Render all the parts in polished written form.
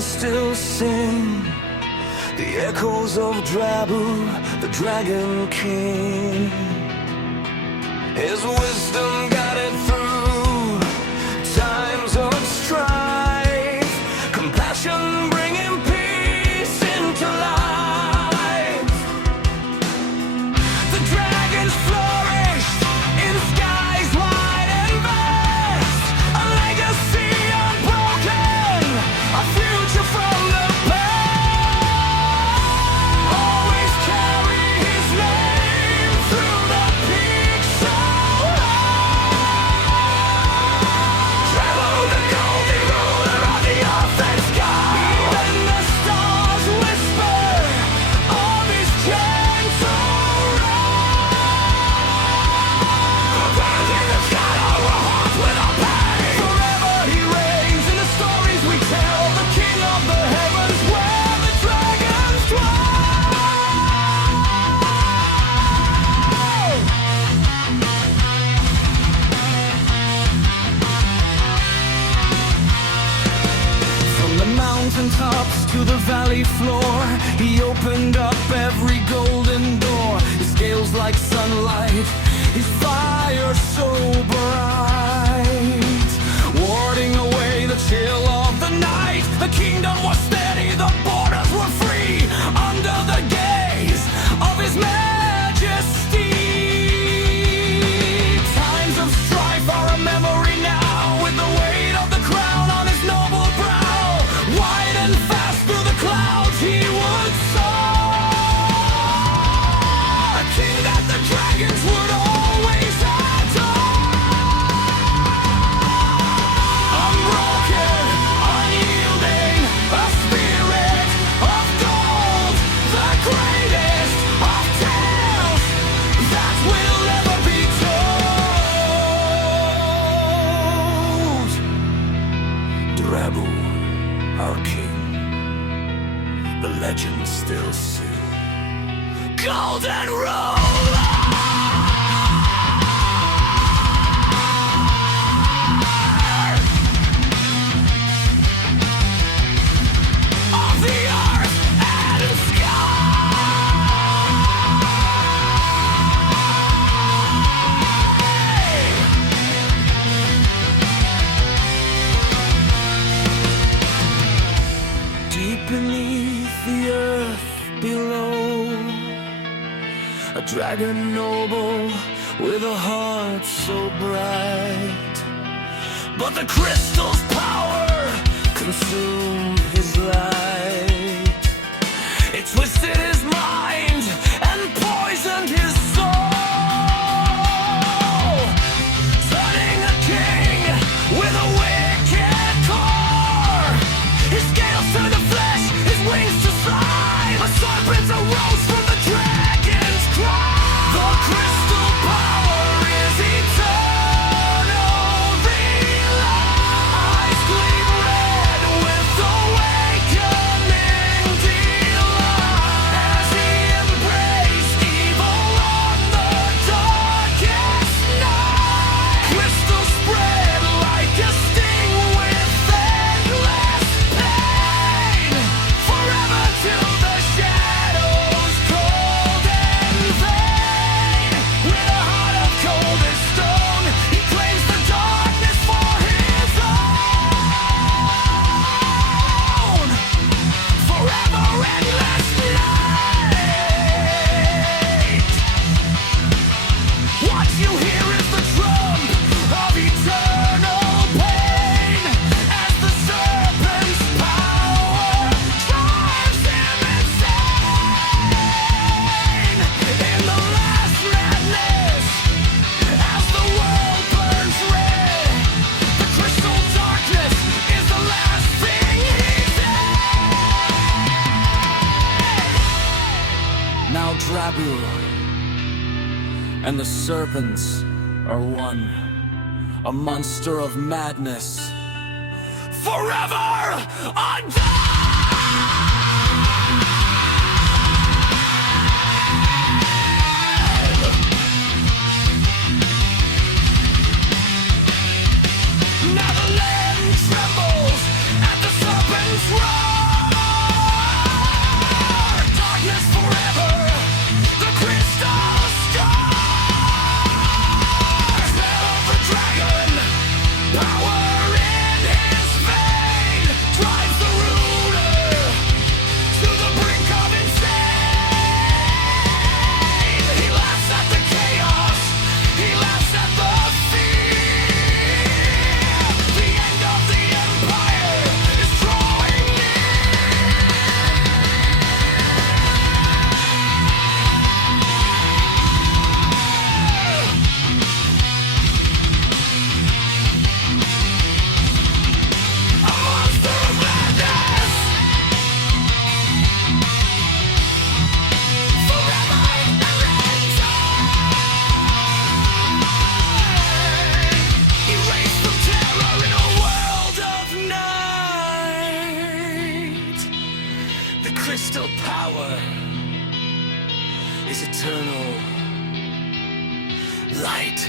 legends still sing the echoes of Drabu, the Dragon King. His wisdom guided through times of strife, compassion bringing peace into life. The dragons flourished in skies wide and vast, a legacy unbroken, a future from the past. Always carry his name through the peaks so high. Travel the golden ruler of the earth and sky. Even the stars whisper of his gentle ride. Burns in the shadow, a heart without pain. Forever he reigns in the stories we tell, the king of the heavens where the dragons dwell. From the mountain tops to the valley floor, he opened up every golden door. His scales like sunlight, his fire so bright, warding away the chill of the night. The kingdom was steady, the borders were free, under the gaze of his majesty. Times of strife are a memory now, with the weight of the crown on his noble brow. Wide and fast through the clouds he would soar, a king that the dragons would always adore. Unbroken, unyielding, a spirit of gold, the greatest of tales that will ever be told. Drabu, our king, the legends still sing. Golden ruler of the earth and sky. Deep beneath the earth below, a dragon noble with a heart so bright. But the crystal's power consumed his light. It twisted his mind and poisoned his soul, turning a king with a wicked core. His scales turned to flesh, his wings to slime. A serpent arose from the dragon's cry. The crystal power is eternal. The eyes gleam red with awakening delight, as he embraced evil on the darkest night. Crystal spread like a sting with endless pain, forever till the shadows cold and vain. With a heart of coldest stone, he claims the darkness for his own. Forever endless night. What you hear is the drum of eternal pain, as the serpent's power drives him insane. In the last madness, as the world burns red, the crystal darkness is the last thing he said. Now Drabu and the serpents are one, a monster of madness, forever undead. Now the land trembles at the serpent's roar. light.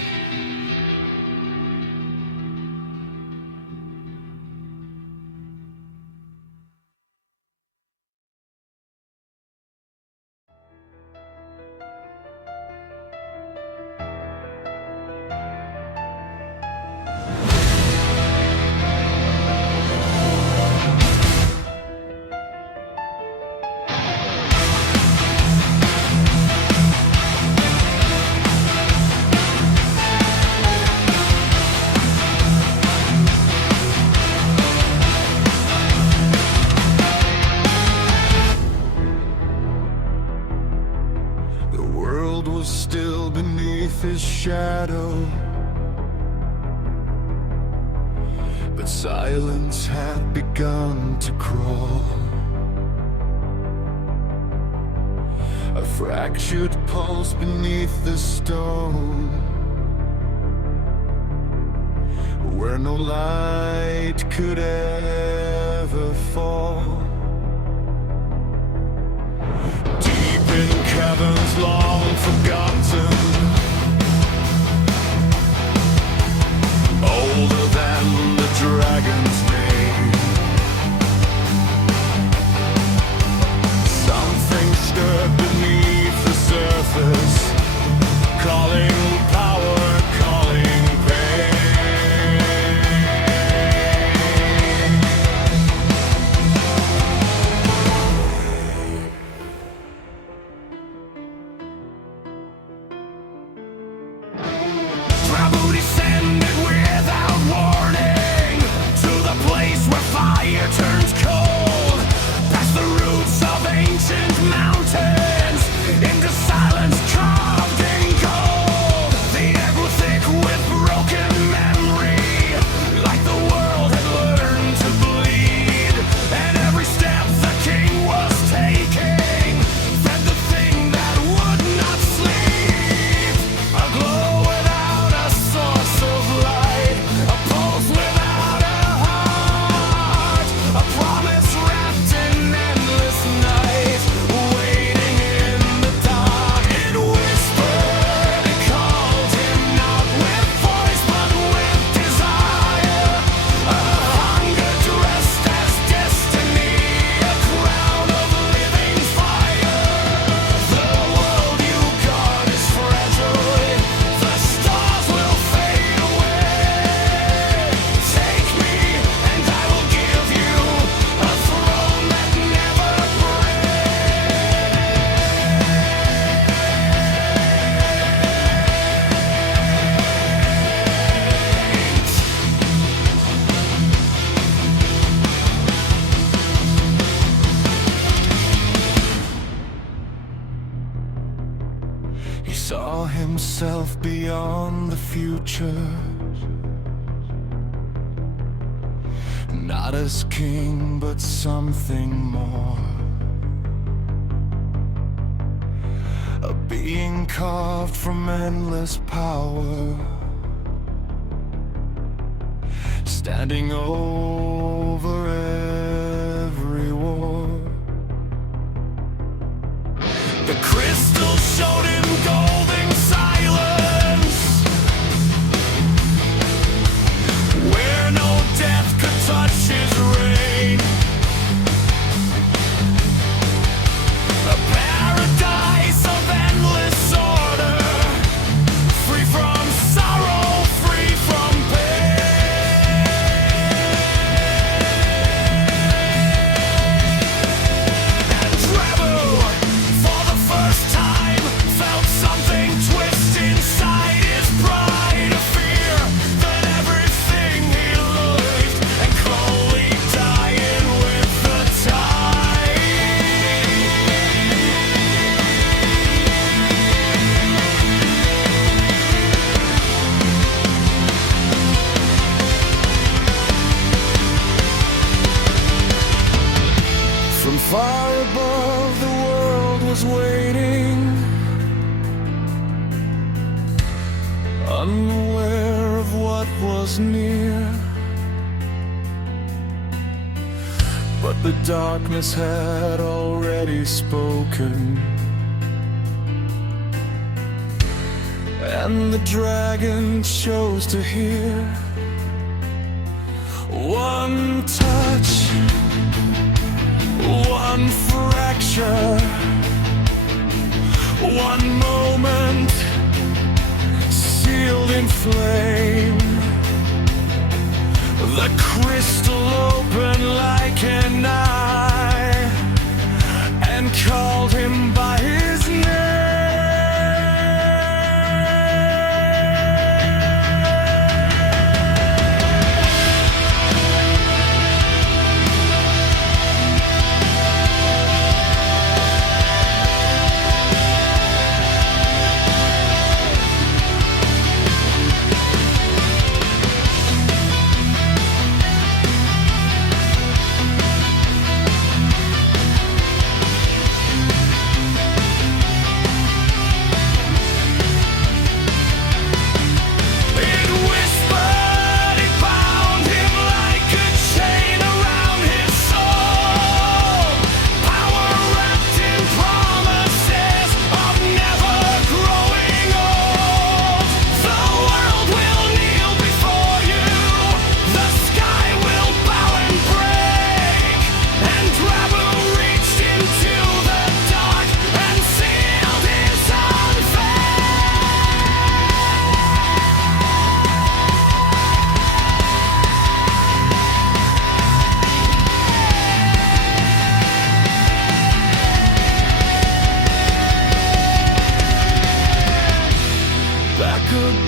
Was still beneath his shadow, but silence had begun to crawl. A fractured pulse beneath the stone, where no light could ever fall. Deep in caverns long forgotten, older than the dragon's name, something stirred beneath the surface, calling power, calling pain. Drabu descended without warning to the place where fire turns cold, past the roots of ancient mountains, into silence carved in gold. The air grew thick with broken memory, like the world had learned to bleed, and every step the king was taking fed the thing that would not sleep. A glow without a source of light, a pulse without a heart, a promise wrapped in endless night, waiting in the dark. It whispered, it called him not with voice but with desire, a hunger dressed as destiny, a crown of living fire. The world you guard is fragile, the stars will fade away. Take me and I will give you a throne that never breaks. He saw himself beyond the future, not as king, but something more. A being carved from endless power, standing over every war. The crystal showed him golden silence, where no death could touch his reign. A paradise of endless order, free from sorrow, free from pain. And Drabu, for the first time, felt something twist inside his pride, a fear that everything he loved and slowly dying with the tide. From far above, the world was waiting, unaware of what was near. But the darkness had already spoken, and the dragon chose to hear. One touch, one fracture, one moment sealed in flame. The crystal opened like an eye and called him by his name.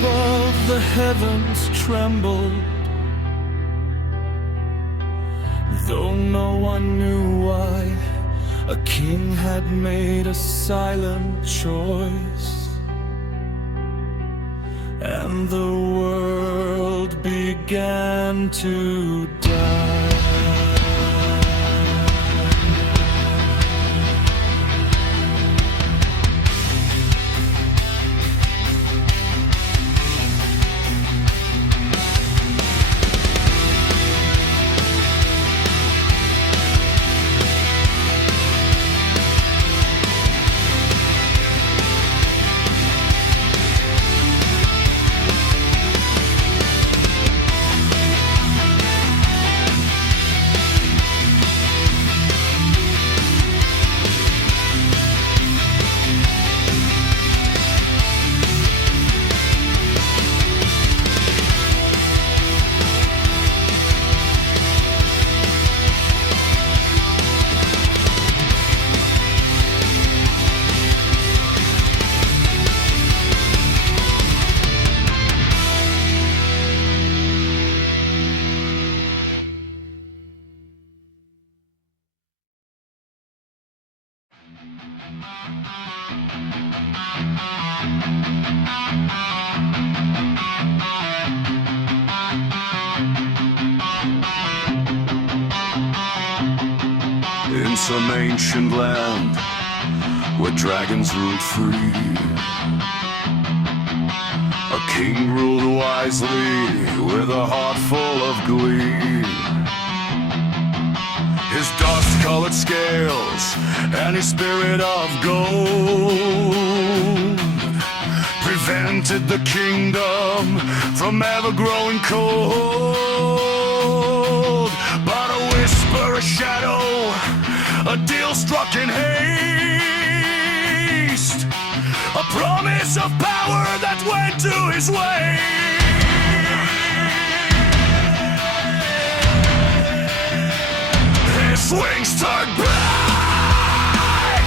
Above the heavens trembled, though no one knew why. A king had made a silent choice, and the world began to die. In some ancient land where dragons ruled free, a king ruled wisely with a heart full of glee. His dust-colored scales and his spirit of gold prevented the kingdom from ever growing cold. But a whisper, a shadow, a deal struck in haste, a promise of power that went to his way. His wings turned black,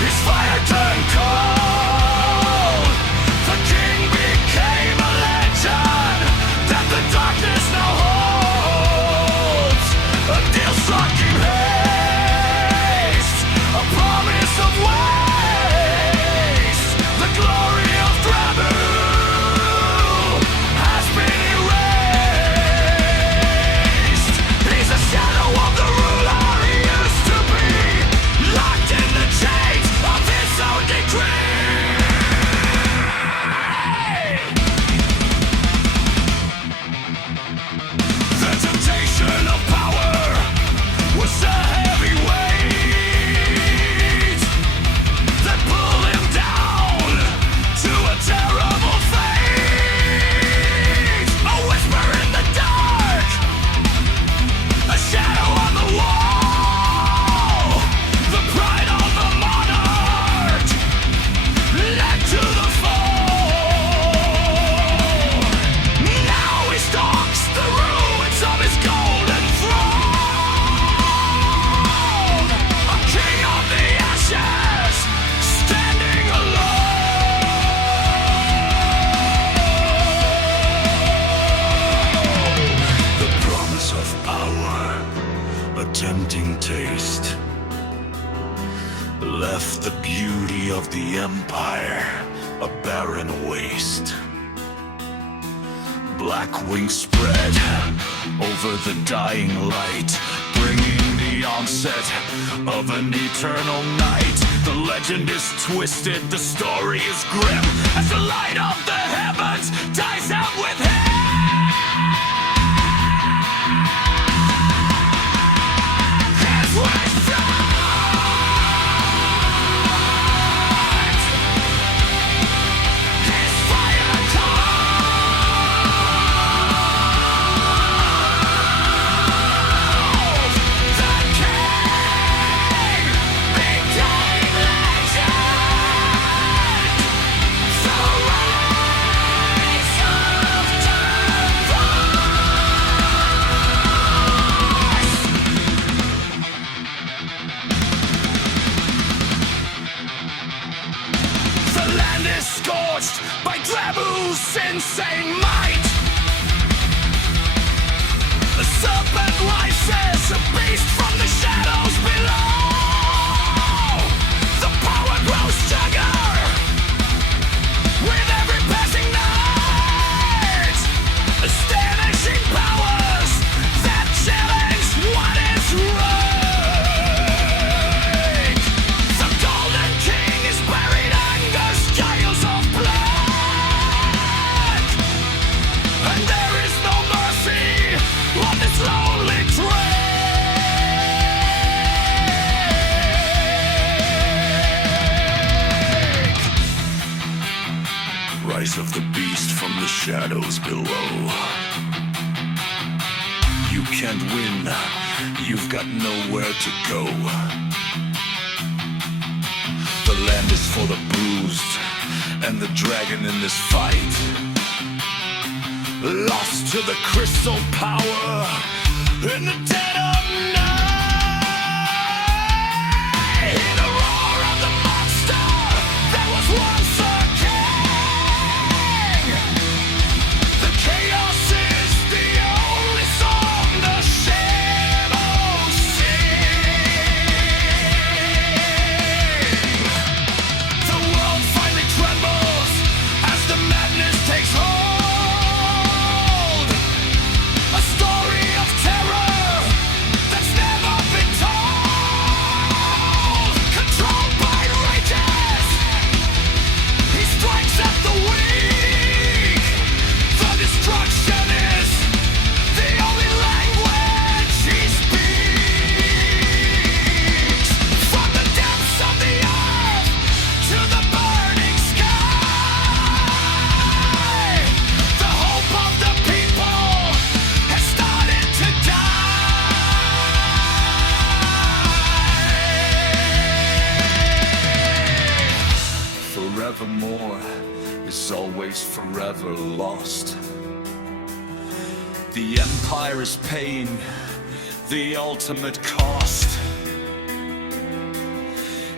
his fire turned cold. The king became a legend that the darkness now holds. A deal struck in haste, a promise of waste. The glory of Drabu has been erased. He's a shadow of the ruler he used to be, locked in the chains of his own decree. black wings spread over the dying light, bringing the onset of an eternal night. The legend is twisted, the story is grim, as the light of the heavens dies out with him. His wings scorched by Drabu's insane might. The serpent rises, a beast from the shadows below. The power grows stronger with every passing night. Astonishing powers that challenge what is right. The Golden King is buried under scales of blood, and there is no mercy on this lonely train. Rise of the beast from the shadows below. You can't win, you've got nowhere to go. The land is for the bruised, and the dragon in this fight, lost to the crystal power in the dead of night. Hear the roar of the monster that was once a king. The chaos is the only song the shadows sing. The world finally trembles as the madness takes hold. A story of terror that's never been told. Controlled by rages, he strikes at the weak. The destruction is the only language he speaks. From the depths of the earth to the burning sky, the hope of the people has started to die. Forevermore is always forever lost. The empire is paying the ultimate cost,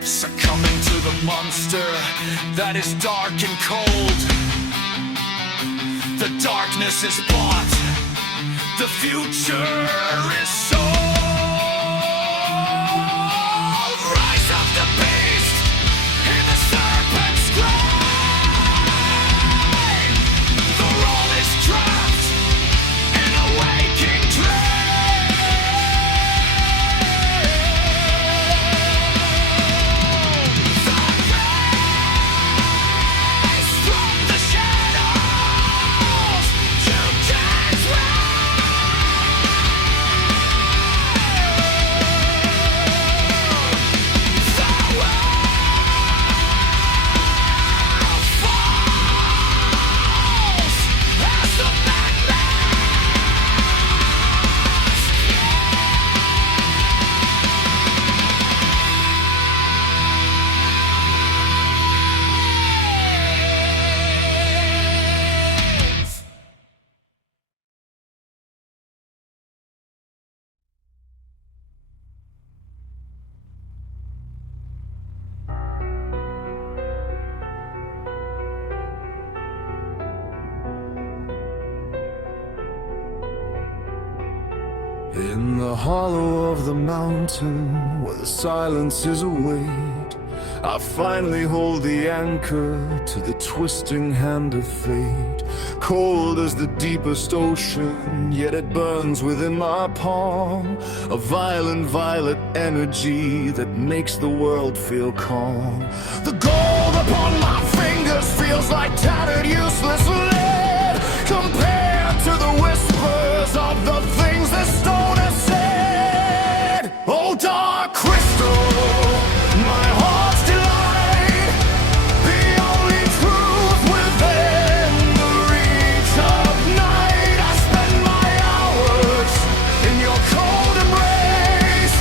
succumbing to the monster that is dark and cold. The darkness is bought, the future is sold. Rise of the beast, hear the serpent's cry. The roll is trapped in a waking dream. The beast from the shadows, you can't The world falls as the In the hollow of the mountain, where the silence is a weight, I finally hold the anchor to the twisting hand of fate. Cold as the deepest ocean, yet it burns within my palm. A violent violet energy that makes the world feel calm. The gold upon my fingers feels like tattered, useless lead compared to the whispers of the things the stone has said. Oh, dark crystal, my heart's delight, the only truth within the reach of night. I spend my hours in your cold embrace,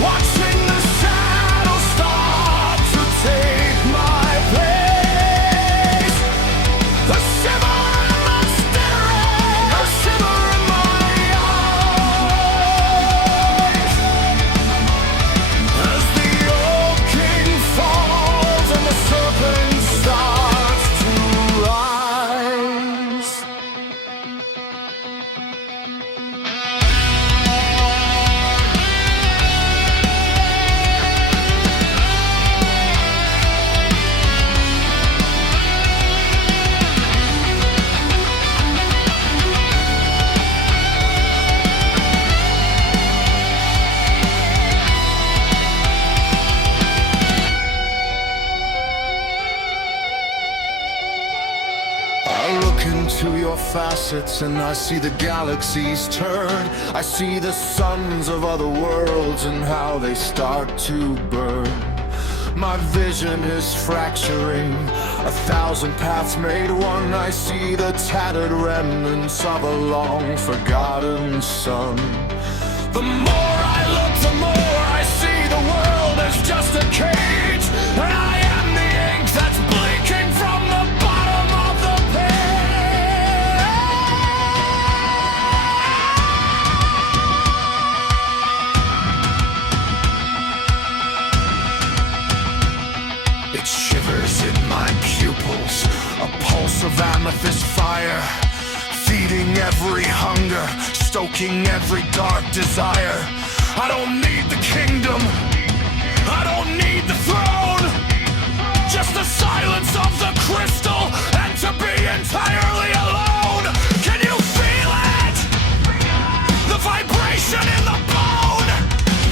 watching the shadows start to take my place. The shiver in my spirit, the shiver in my eyes, as the old king falls and the serpent starts to rise. I look into your facets and I see the galaxies turn. I see the suns of other worlds and how they start to burn. My vision is fracturing, 1,000 paths made one. I see the tattered remnants of a long forgotten sun. The more I look, the more I see the world as just a cage, and I am the ink that's blinking from the bottom of the page. It shivers in my pupils, a pulse of amethyst fire, feeding every hunger, stoking every dark desire. I don't need the kingdom, I don't need the throne, just the silence of the crystal and to be entirely alone. Can you feel it? The vibration in the bone.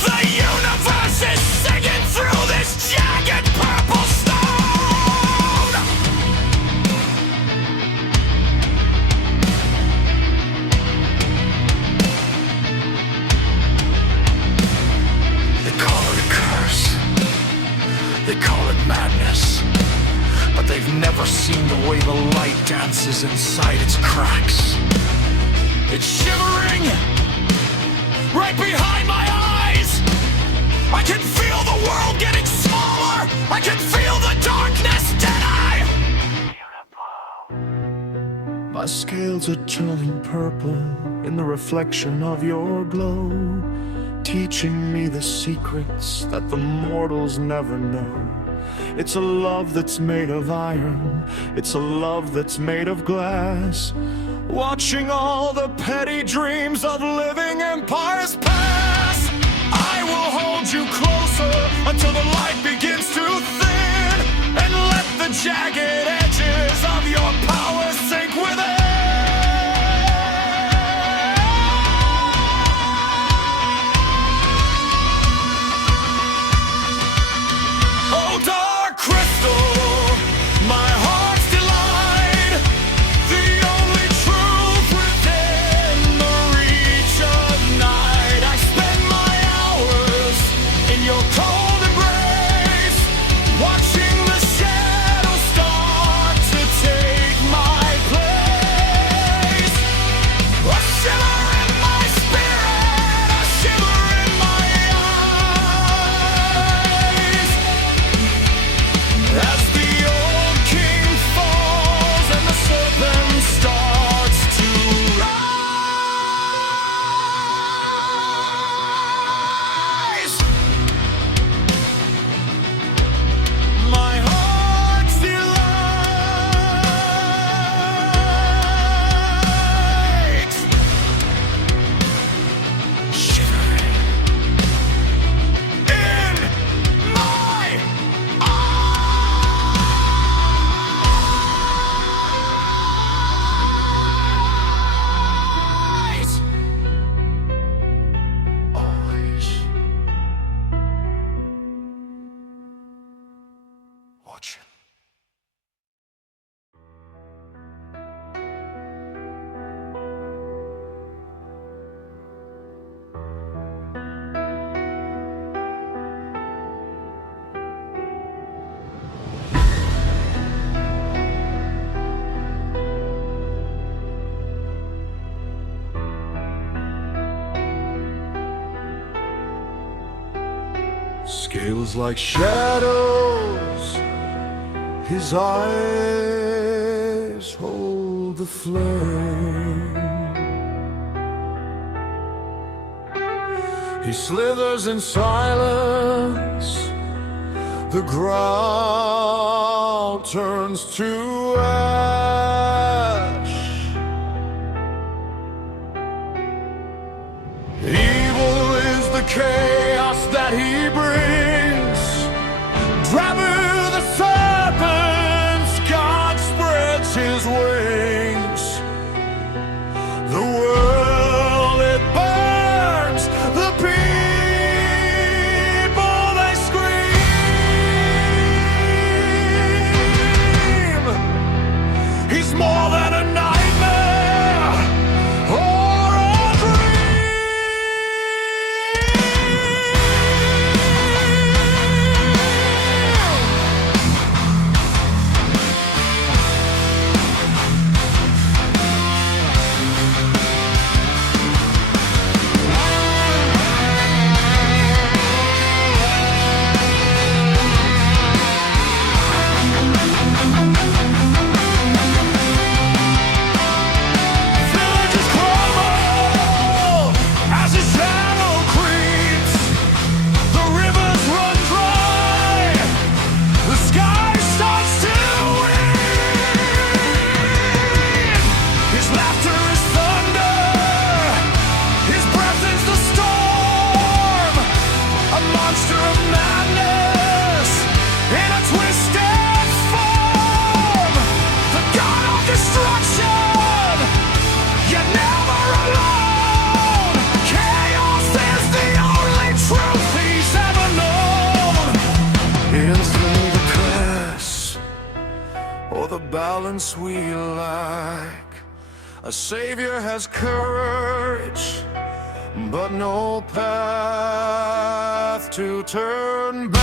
The universe is singing through this jagged purple stone. They call it a curse, they call it madness, but they've never seen the way the light dances inside its cracks. It's shivering right behind my eyes. I can feel the world getting smaller. I can feel the darkness deny. My scales are turning purple in the reflection of your glow, teaching me the secrets that the mortals never know. It's a love that's made of iron, it's a love that's made of glass, watching all the petty dreams of living empires pass. I will hold you closer until the light begins to thin, and let the jagged edges of your power sink within. Oh, dark crystal, my heart's delight, the only truth within the reach of night. I spend my hours in your cold embrace, watching the shadows start Scales like shadows, his eyes hold the flame. He slithers in silence, the ground turns to ash. Evil is the chaos that he brings. Driving the serpents, God spreads his wings. The world, it burns. The people, they scream. He's more than a nightmare or a dream. Villages crumble as his shadow creeps. The rivers run dry. The sky starts to weep. His laughter is thunder. His breath is the storm. A monster of madness in a twisted form. The god of destruction, yet never alone. Chaos is the only truth he's ever known. In through the curse, or the balance we lack, a savior has courage, but no path to turn back.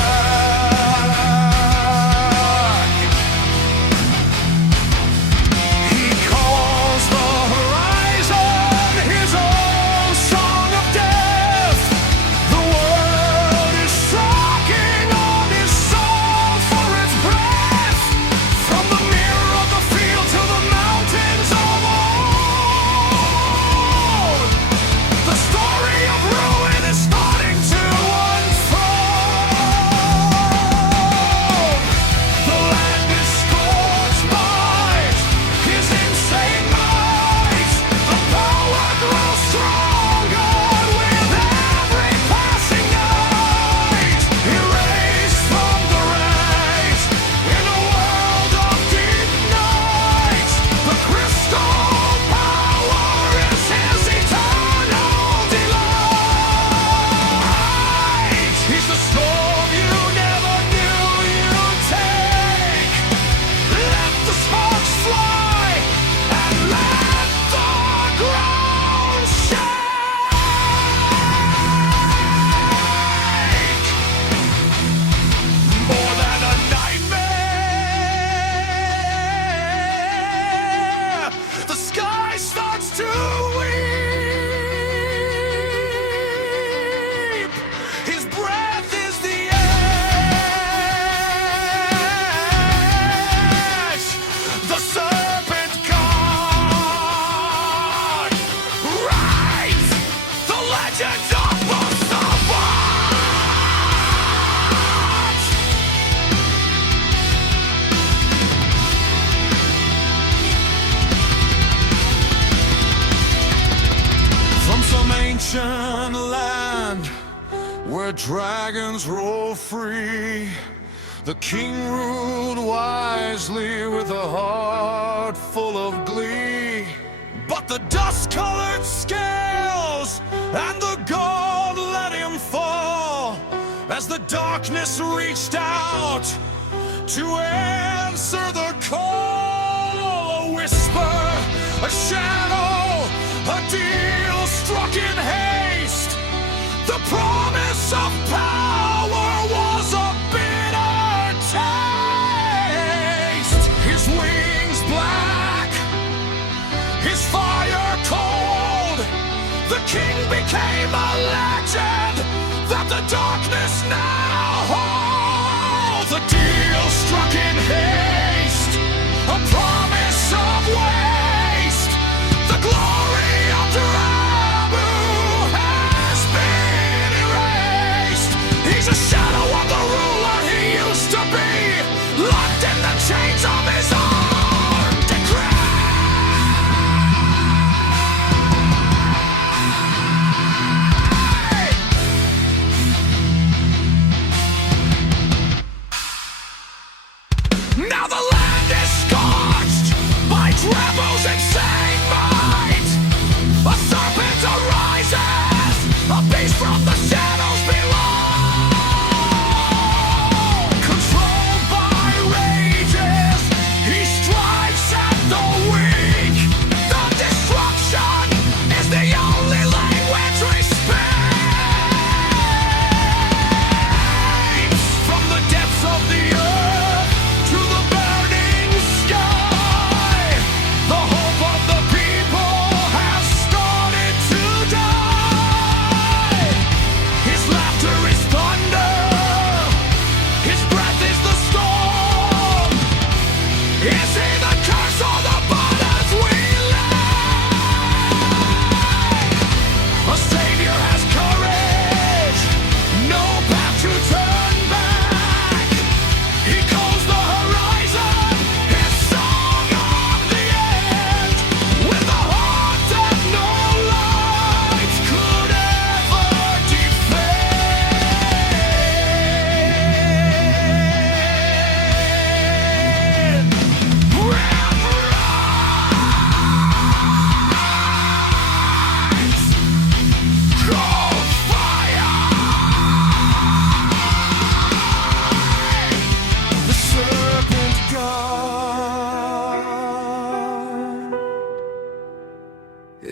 He calls the horizon his own song of death. The world is sucking on his soul for its breath. From the mirror of the field to the mountains of old, the story of ruin is starting to unfold. The land is scorched by his insane might. The power grows stronger with every passing night. Erased from the ranks in a world of deep night. The crystal power is his eternal delight. He's the storm you never knew you'd take. Let the sparks fly and let the ground shake. More than a nightmare, the sky starts to weep. His breath is the ash. The serpent god writes the legend of the savage. From some ancient land where dragons roll free, the king ruled wisely with a heart full of glee. But the dust-colored scales and the gold let him fall as the darkness reached out to answer the call. A whisper, a shadow, a deal struck in haste. The promise of power was a bitter taste. His wings black, his fire cold. The king became a legend that the darkness now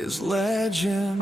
is legend.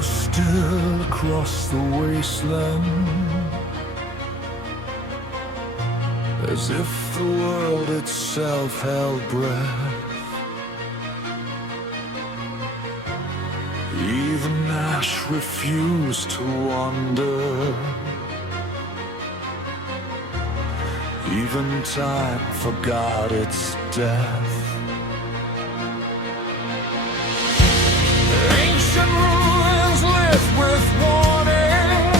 Still across the wasteland, as if the world itself held breath. Even ash refused to wander. Even time forgot its death. Ancient ruins live with warning,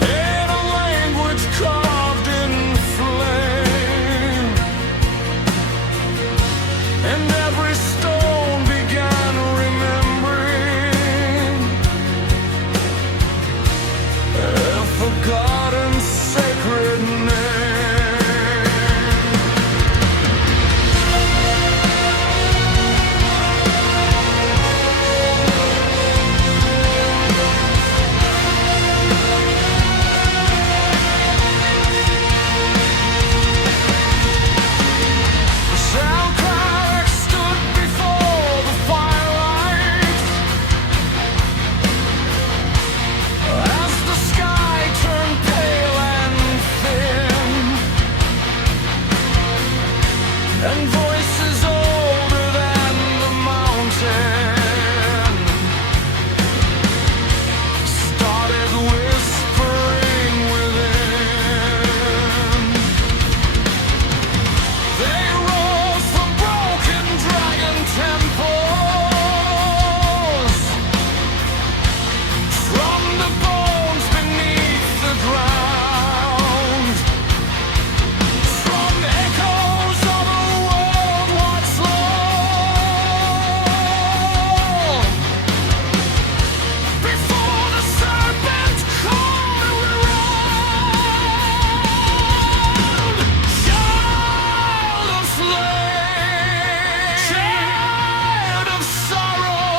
in a language carved in flame, and every stone began remembering a forgotten sacred name. And voices older than the mountain started whispering within. They rose from broken dragon temples, from the bones beneath the ground, from echoes of a world once long, before the serpent called around. Child of flame, child of sorrow,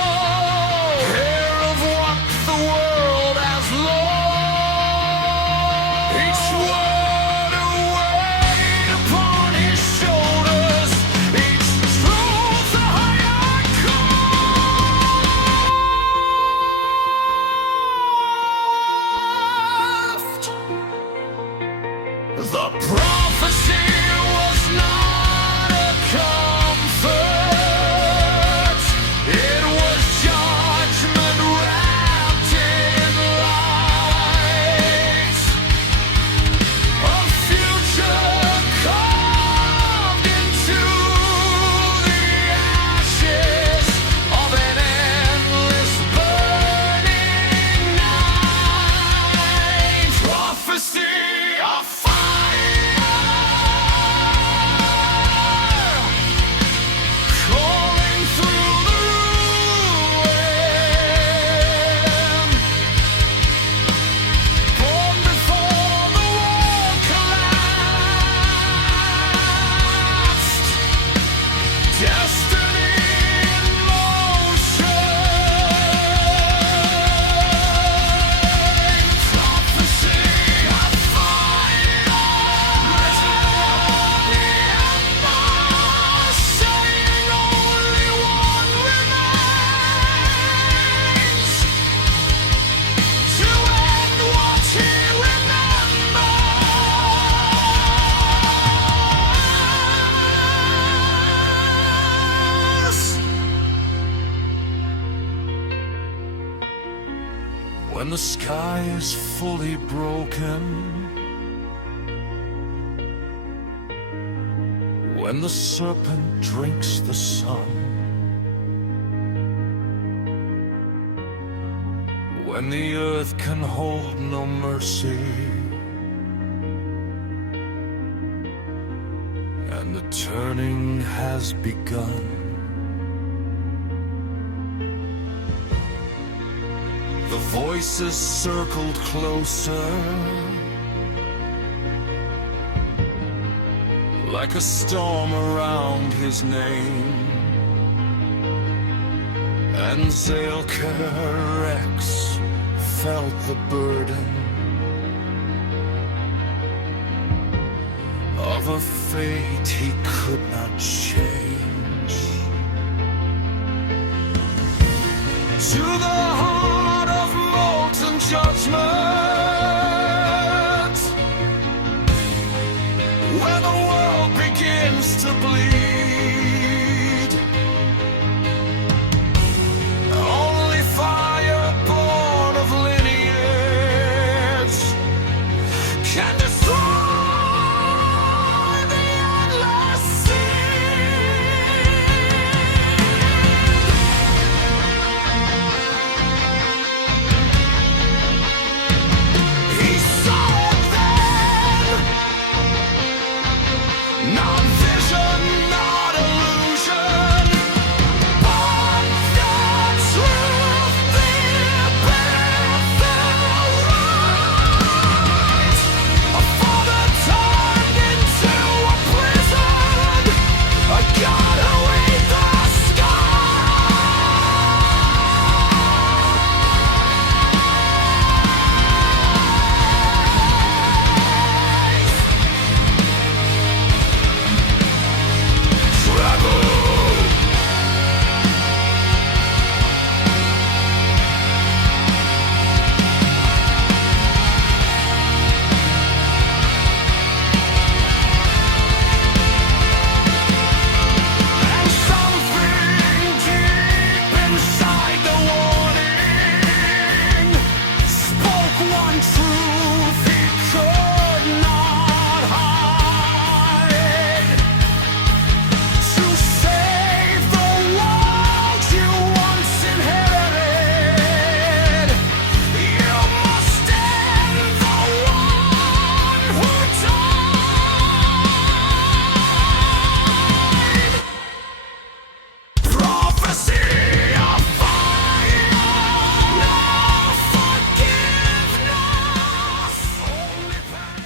care of what the world has lost. Each word a weight upon his shoulders, each truth a higher craft. The prophecy was not a comfort, it was judgment wrapped in light. A future carved into the ashes of an endless burning night. Prophecy of fire. the sky is fully broken, when the serpent drinks the sun, when the earth can hold no mercy, and the turning has begun. The voices circled closer, like a storm around his name, and Zalker Rex felt the burden of a fate he could not change. To the heart of molten judgment, where the world begins to bleed, only fire born of lineage can destroy the endless sea. He saw it then, not vision, not illusion, but the truth, the path, the right. A father turned into a prison, a god who ate the and something deep inside the warning spoke one truth he could not hide. To save the world you once inherited, you must end the one who died. Prophecy of fire, no forgiveness, only pain.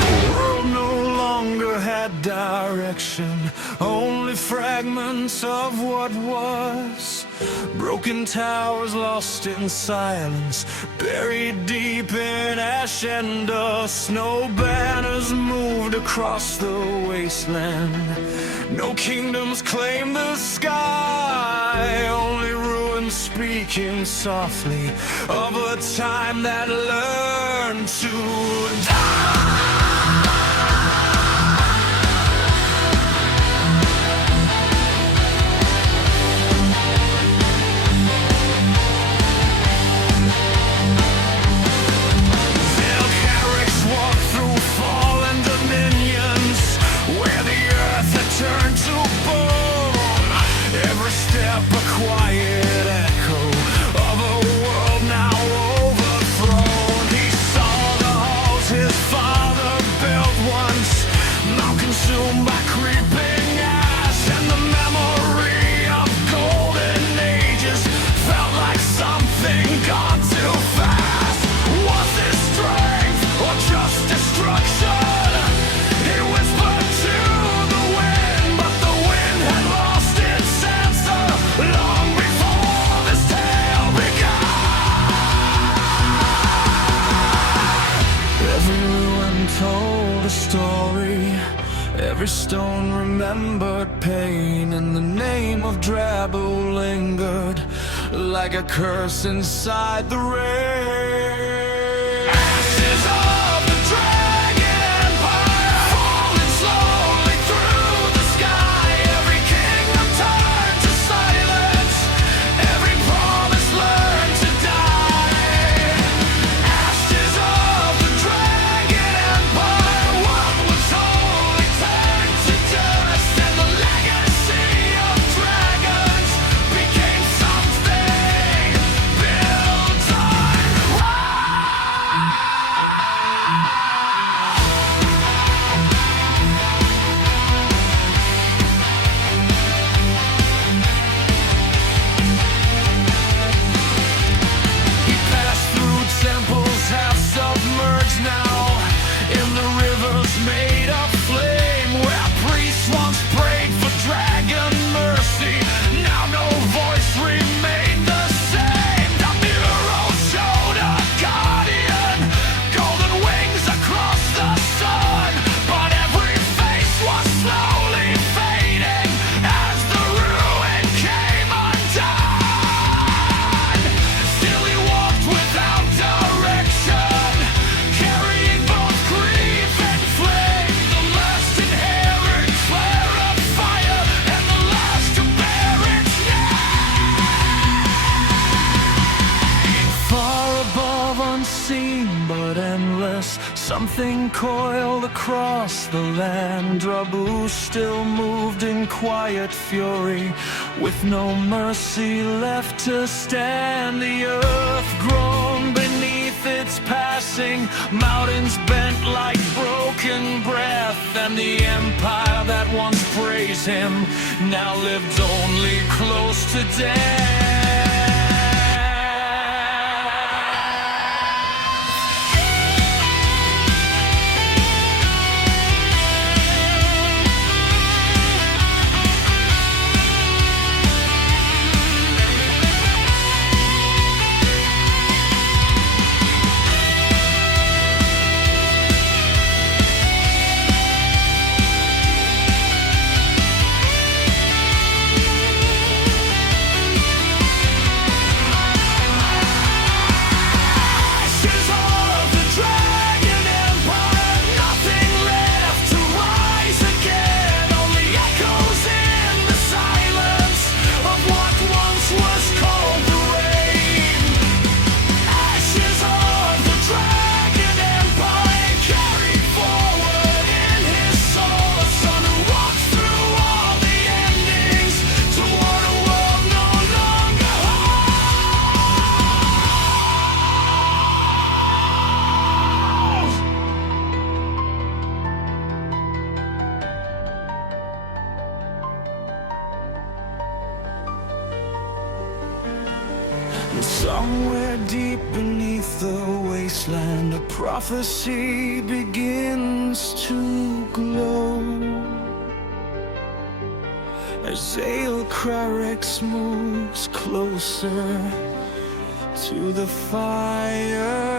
The world no longer had direction, only fragments of what was. Broken towers lost in silence, buried deep in ash and dust. No banners moved across the wasteland, no kingdoms claimed the sky, only ruins speaking softly of a time that learned to die. Valkyries walk through fallen dominions, where the earth had turned to bone. Every step a quiet echo of a world now overthrown. He saw the halls his father built once, now consumed by creeping ash, and the memory of golden ages felt like something gone too fast. Was this strength or just destruction? He whispered to the wind, but the wind had lost its answer long before this tale began. Every ruin told a story, every stone remembered pain, and the name of Drabu lingered like a curse inside the rain. Ashes of the Dragon Empire, falling slowly through the sky. Every kingdom turned to silence, every promise learned to die. Ashes of the Dragon Empire, what was holy turned to dust, and the legacy of dragons became something built on rock. He passed through temples half submerged now in the rivers made of flame, where priests once prayed for dragon mercy. Now no voice remained the same. The mural showed a guardian, golden wings across the sun, but every face was slowly fading as the ruin came undone. Still he walked without direction, carrying both grief and flame, the last inherent flare of fire, and the last to bear its name. Far above, unseen but endless, something coiled across the land. Drabu still moved in quiet fury, with no mercy left to stand. The earth groaned beneath its passing, mountains bent like broken breath, and the empire that once praised him now lived only close to death. Ashes of the Dragon Empire, nothing left to rise again, only echoes in the silence of what once was called the rain. Ashes of the Dragon Empire carried forward in his soul, a son who walks through all the endings toward a world no longer holds. And somewhere deep beneath the wasteland, a prophecy begins to glow. As Zael'Krarix moves closer to the fire.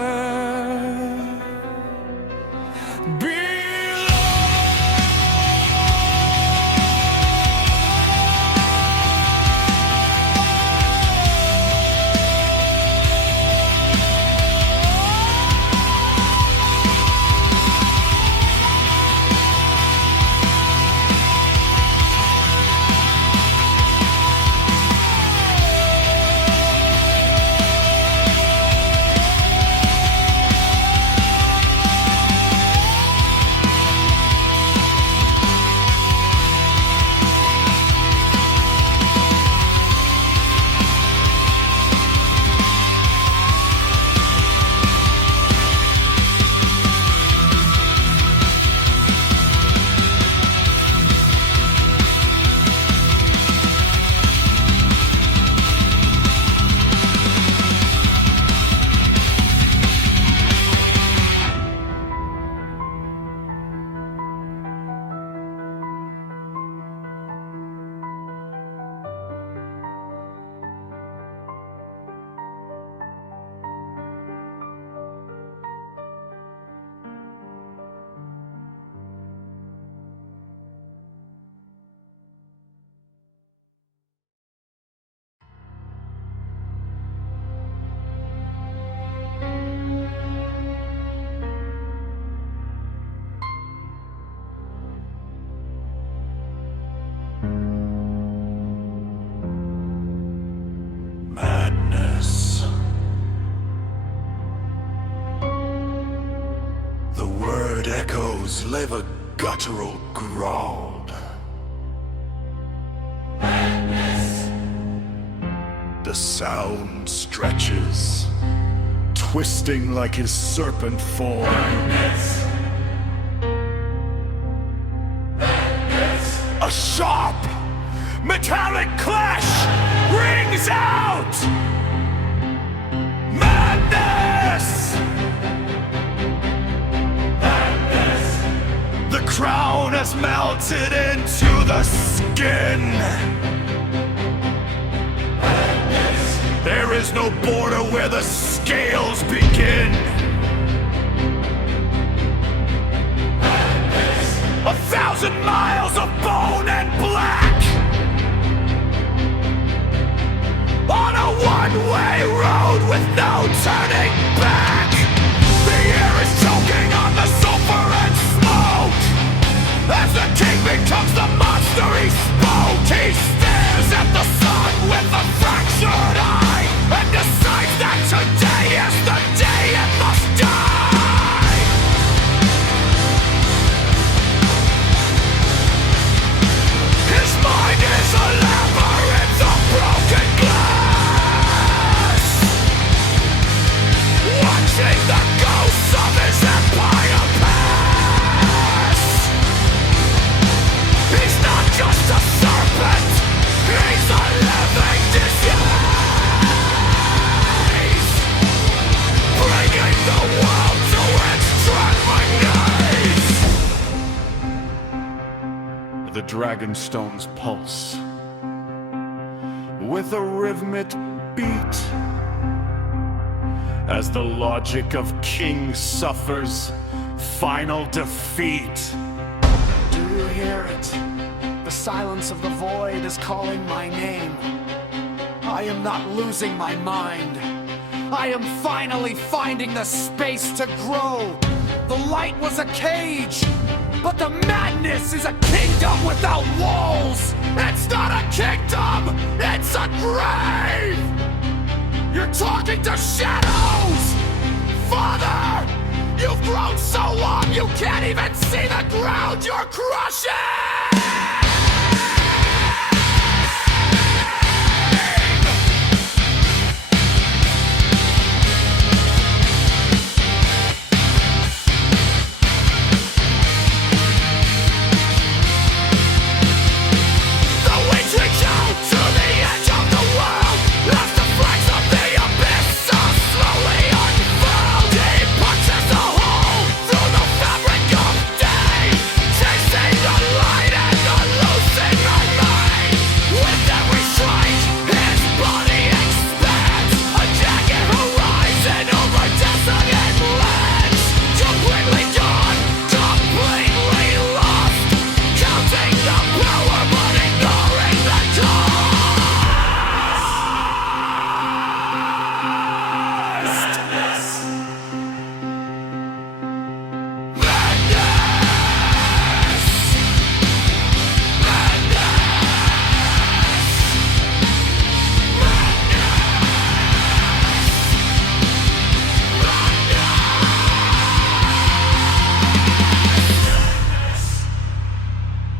word echoes live a guttural groan. The sound stretches, twisting like his serpent form. A sharp, metallic clash rings out! Madness! The crown has melted into the skin. There is no border where the scales begin. 1,000 miles of bone and black on a one-way road with no turning back. The air is choking on the sulfur and smoke as the king becomes the monster he spoke. He stares at the sun with a fractured eye and decides that today is the day it must die. His mind is a labyrinth of broken glass, watching the ghosts of his empire pass. He's not just a serpent, he's a living disease, bringing the world to its trembling knees. The Dragonstone's pulse with a rhythmic beat as the logic of kings suffers final defeat. Do you hear it? The silence of the void is calling my name. I am not losing my mind. I am finally finding the space to grow. The light was a cage, but the madness is a kingdom without walls. It's not a kingdom, it's a grave. You're talking to shadows. Father, you've grown so long you can't even see the ground you're crushing.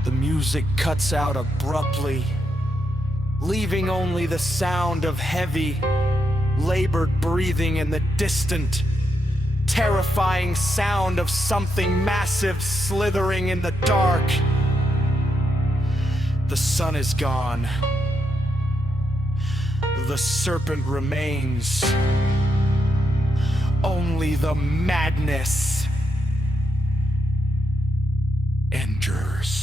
The music cuts out abruptly, leaving only the sound of heavy, labored breathing and the distant, terrifying sound of something massive slithering in the dark. The sun is gone. The serpent remains. Only the madness endures.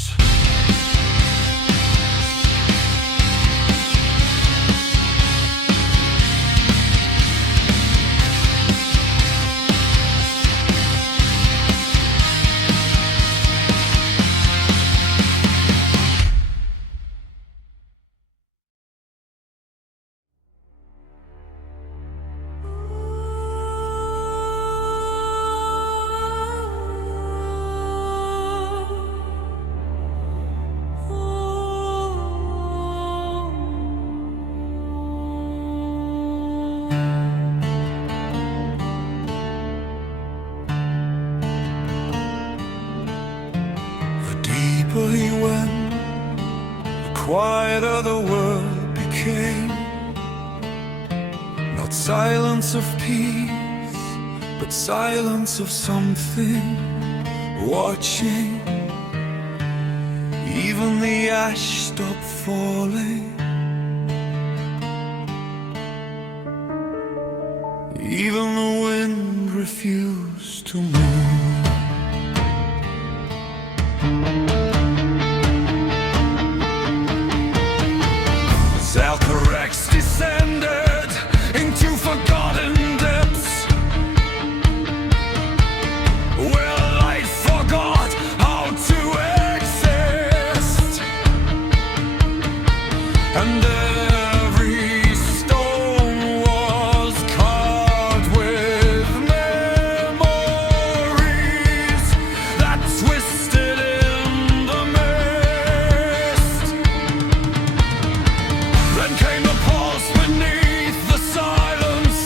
deeper he went, the quieter the world became. Not silence of peace, but silence of something watching. Even the ash stopped falling. Even the wind refused to move. As Alcarex descended into forgotten depths, where light forgot how to exist, and every stone was carved with memories that twisted in the mist. Then came the pulse beneath the silence,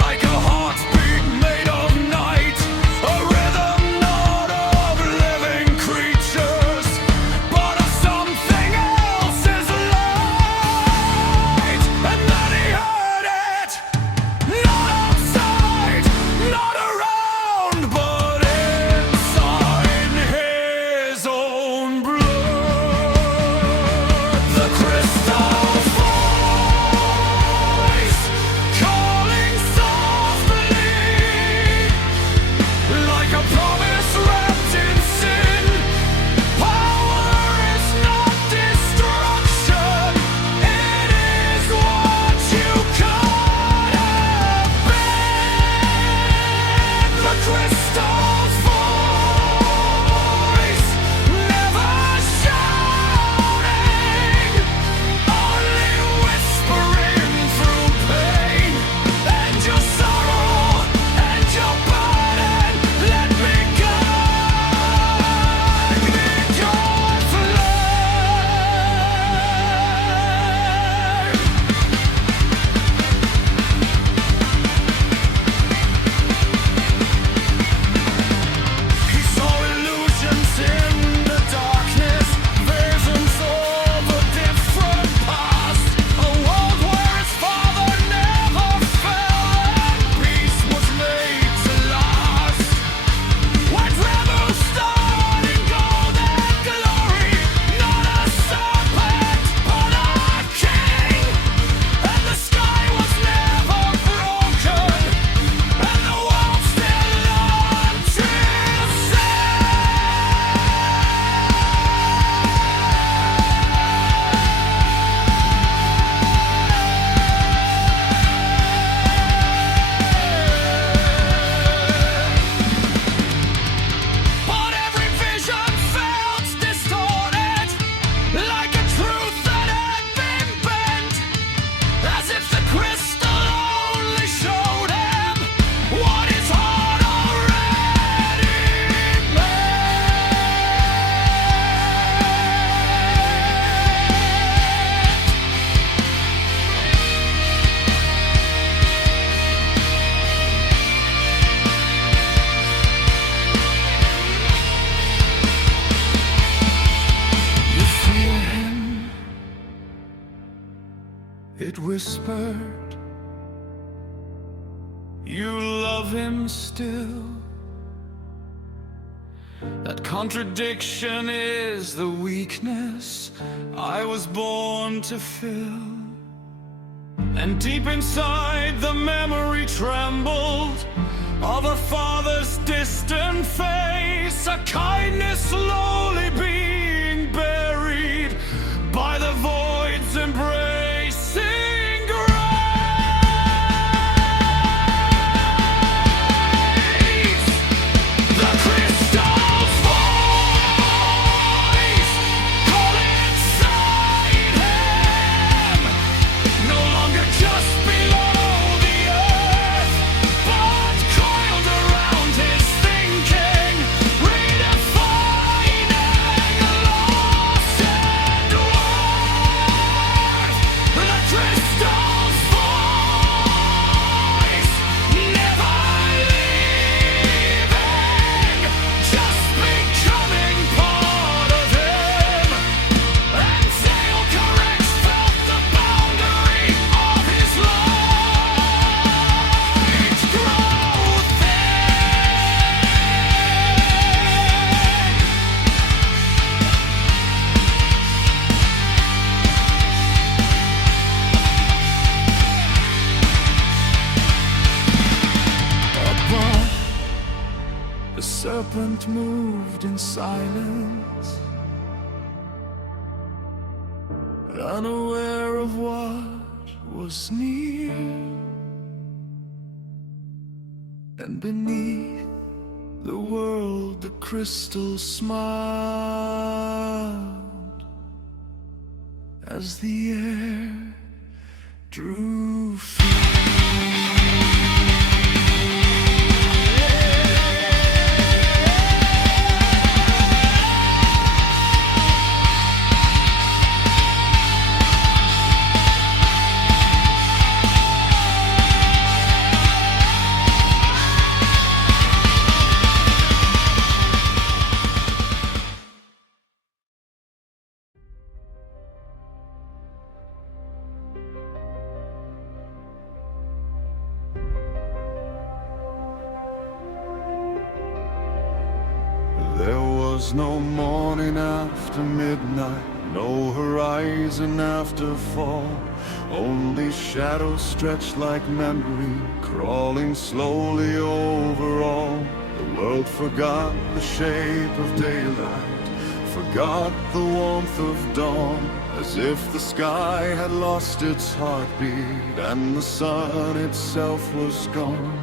like a heartbeat made of night, a rhythm not of living creatures, but of something else's light. And then he heard it, not outside, not around, but inside his own blood. The crystal's voice calling softly, like a promise wrapped in sin. Power is not destruction, it is what you could have been. The crystal's voice, never shouting, only whispering through pain and your sorrow and your burden. Let me guide me, God, flame. He saw illusions in the darkness, visions of a different past, a world where his father never fell and peace was made to last. When rebels stood in golden glory, not a serpent but a king, and the sky was never broken, and the world still learned to sing. But every vision felt distorted, like a truth that had been bent, as if the crystal only showed him what his heart already You fear him, it whispered. You love him still. That contradiction is the weakness I was born to fill. And deep inside the memory trembled of a father's distant face, a kindness slowly being buried by the void's embracing grace. The crystal's voice calling inside him, no longer just below the earth, but coiled around his thinking, redefined. serpent moved in silence, unaware of what was near. And beneath the world, the crystal smiled as the air drew free. There was no morning after midnight, no horizon after fall, only shadows stretched like memory, crawling slowly over all. The world forgot the shape of daylight, forgot the warmth of dawn, as if the sky had lost its heartbeat and the sun itself was gone.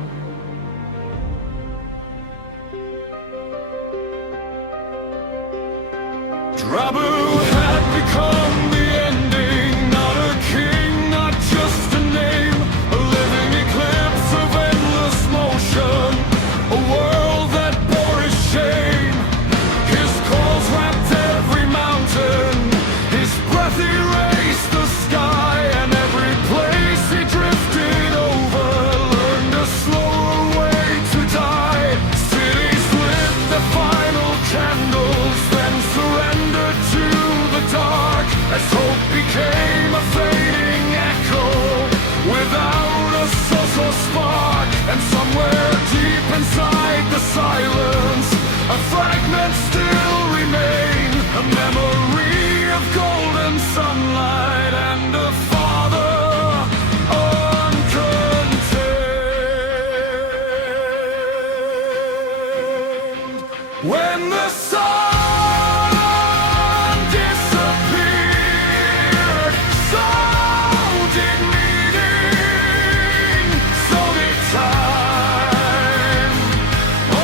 Rabu had become the ending, not a king, not just a name, a living eclipse of endless motion, a world that bore his shame. His calls wrapped every mountain, his breath erased the sky, and every place he drifted over learned a slower way to die. Cities lit the final candles, then surrendered to the dark, as hope became a fading echo without a source or spark. And somewhere deep inside the silence, a fragment still remains, a memory of golden sunlight and a father uncontained. When the sun disappeared, so did meaning, so did time.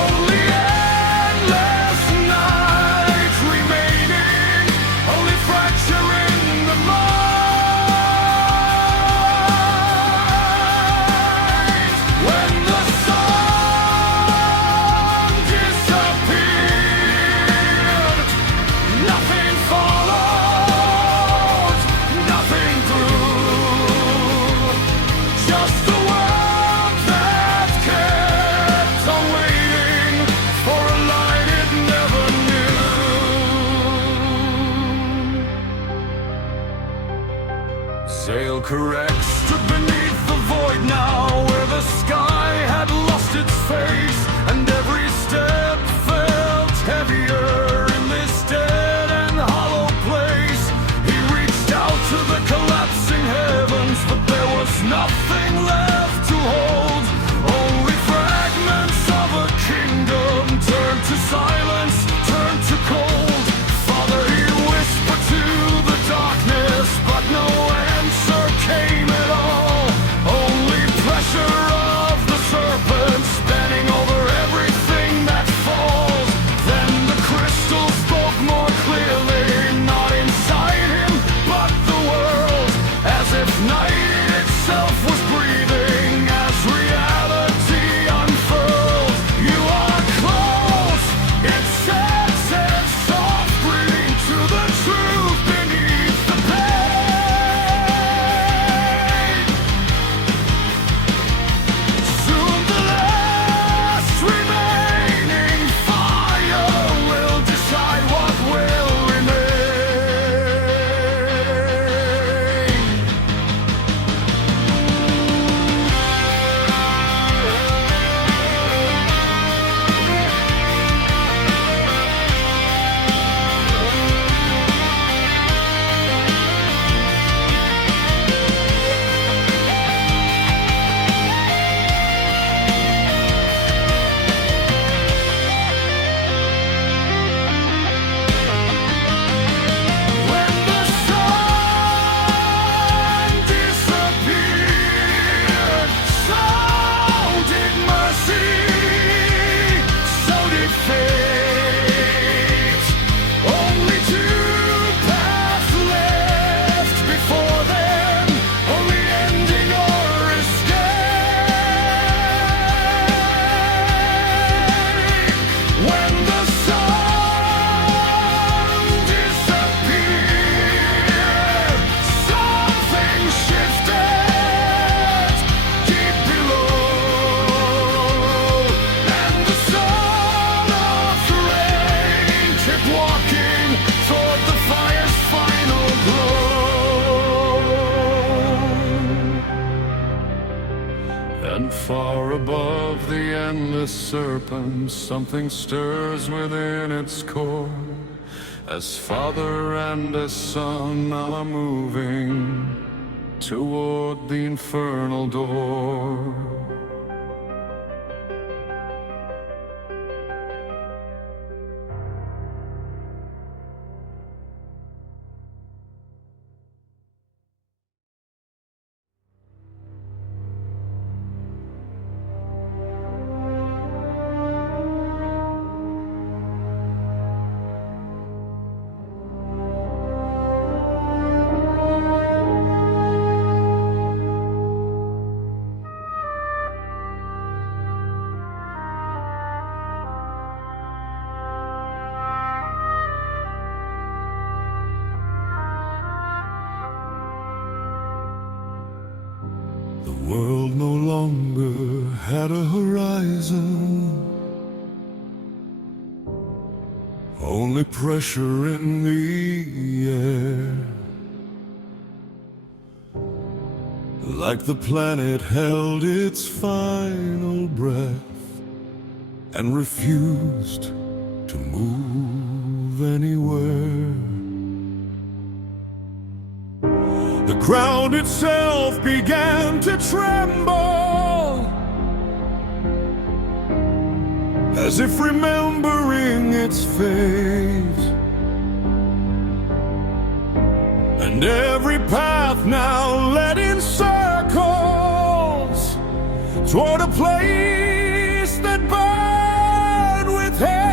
Only endless nights remaining, only fracture in the mind. When the sun disappeared, nothing followed, nothing grew, just a world that kept on waiting for a light it never knew. Sail correct stood beneath the void now, where the sky had lost its face, and every step felt heavier in this dead and hollow place. He reached out to the collapsing heavens, but there was nothing left to hold, only fragments of a kingdom turned to silence, turned to cold. Father, he whispered to the darkness, but no answer came at nameless serpent, something stirs within its core, as father and as son are moving toward the infernal door. The world no longer had a horizon, only pressure in the air. Like the planet held its final breath and refused to move anywhere. The ground itself began to tremble, as if remembering its fate. And every path now led in circles toward a place that burned with hate.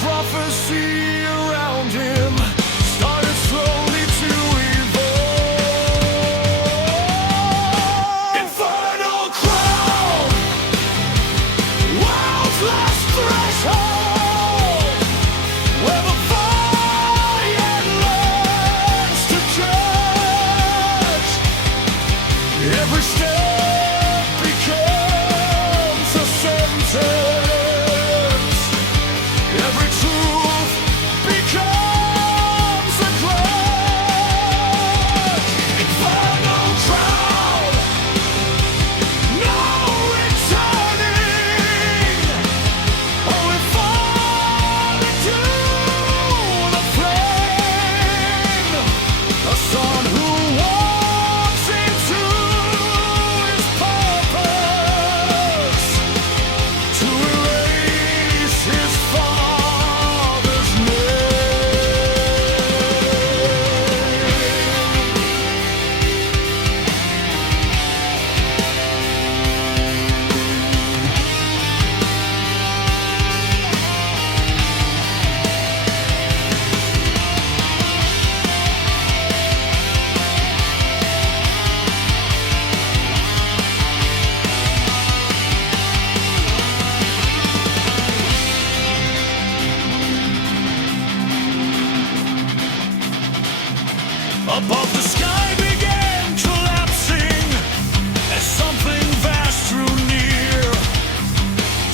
Prophecy around him started slowly to evolve. Infernal crown, world's last threshold, where the fire learns to judge. Every step becomes a sentence. Every truth becomes a grudge. Infernal crowd, no returning, only fall into the flame. A son who walks into his purpose to erase his father. above the sky began collapsing as something vast drew near.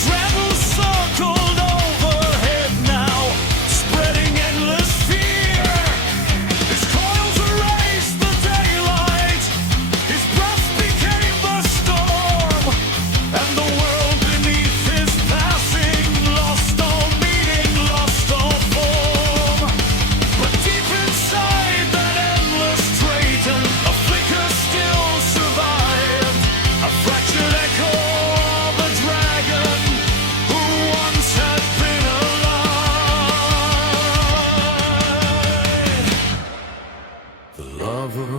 Dragons circled overhead now, spreading endless fear. His coils erased the daylight, his breath became the storm, and the world beneath his passing lost all meaning, lost all form. But deep inside that endless Triton, a flicker still survived, a fractured echo of a dragon who once had been alive. The lava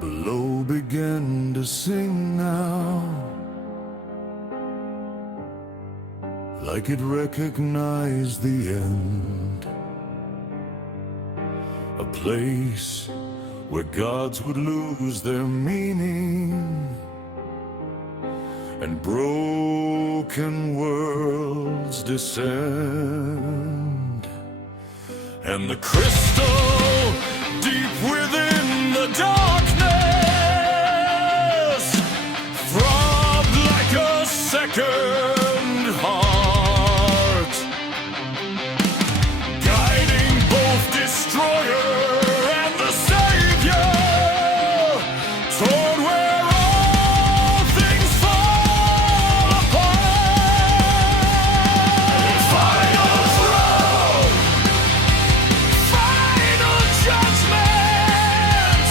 below began to sing now, like it recognized the end. A place where gods would lose their meaning and broken worlds descend. And the crystal deep within the darkness throbbed like a second heart, guiding both destroyer and the savior toward where all things fall apart. Final throne, final judgment,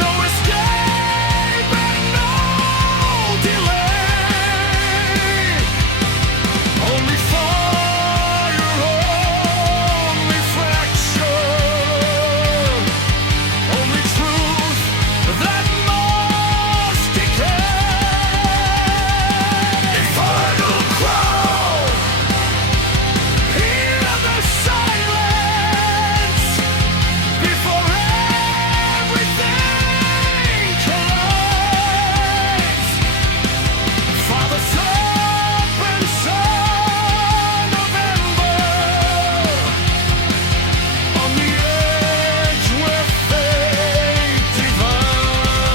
no escape and no delay. Only fire, only fracture, only truth that must decay. Final crown, hear the silence before everything collides. Father, serpent, son of ember, on the edge where fate divides.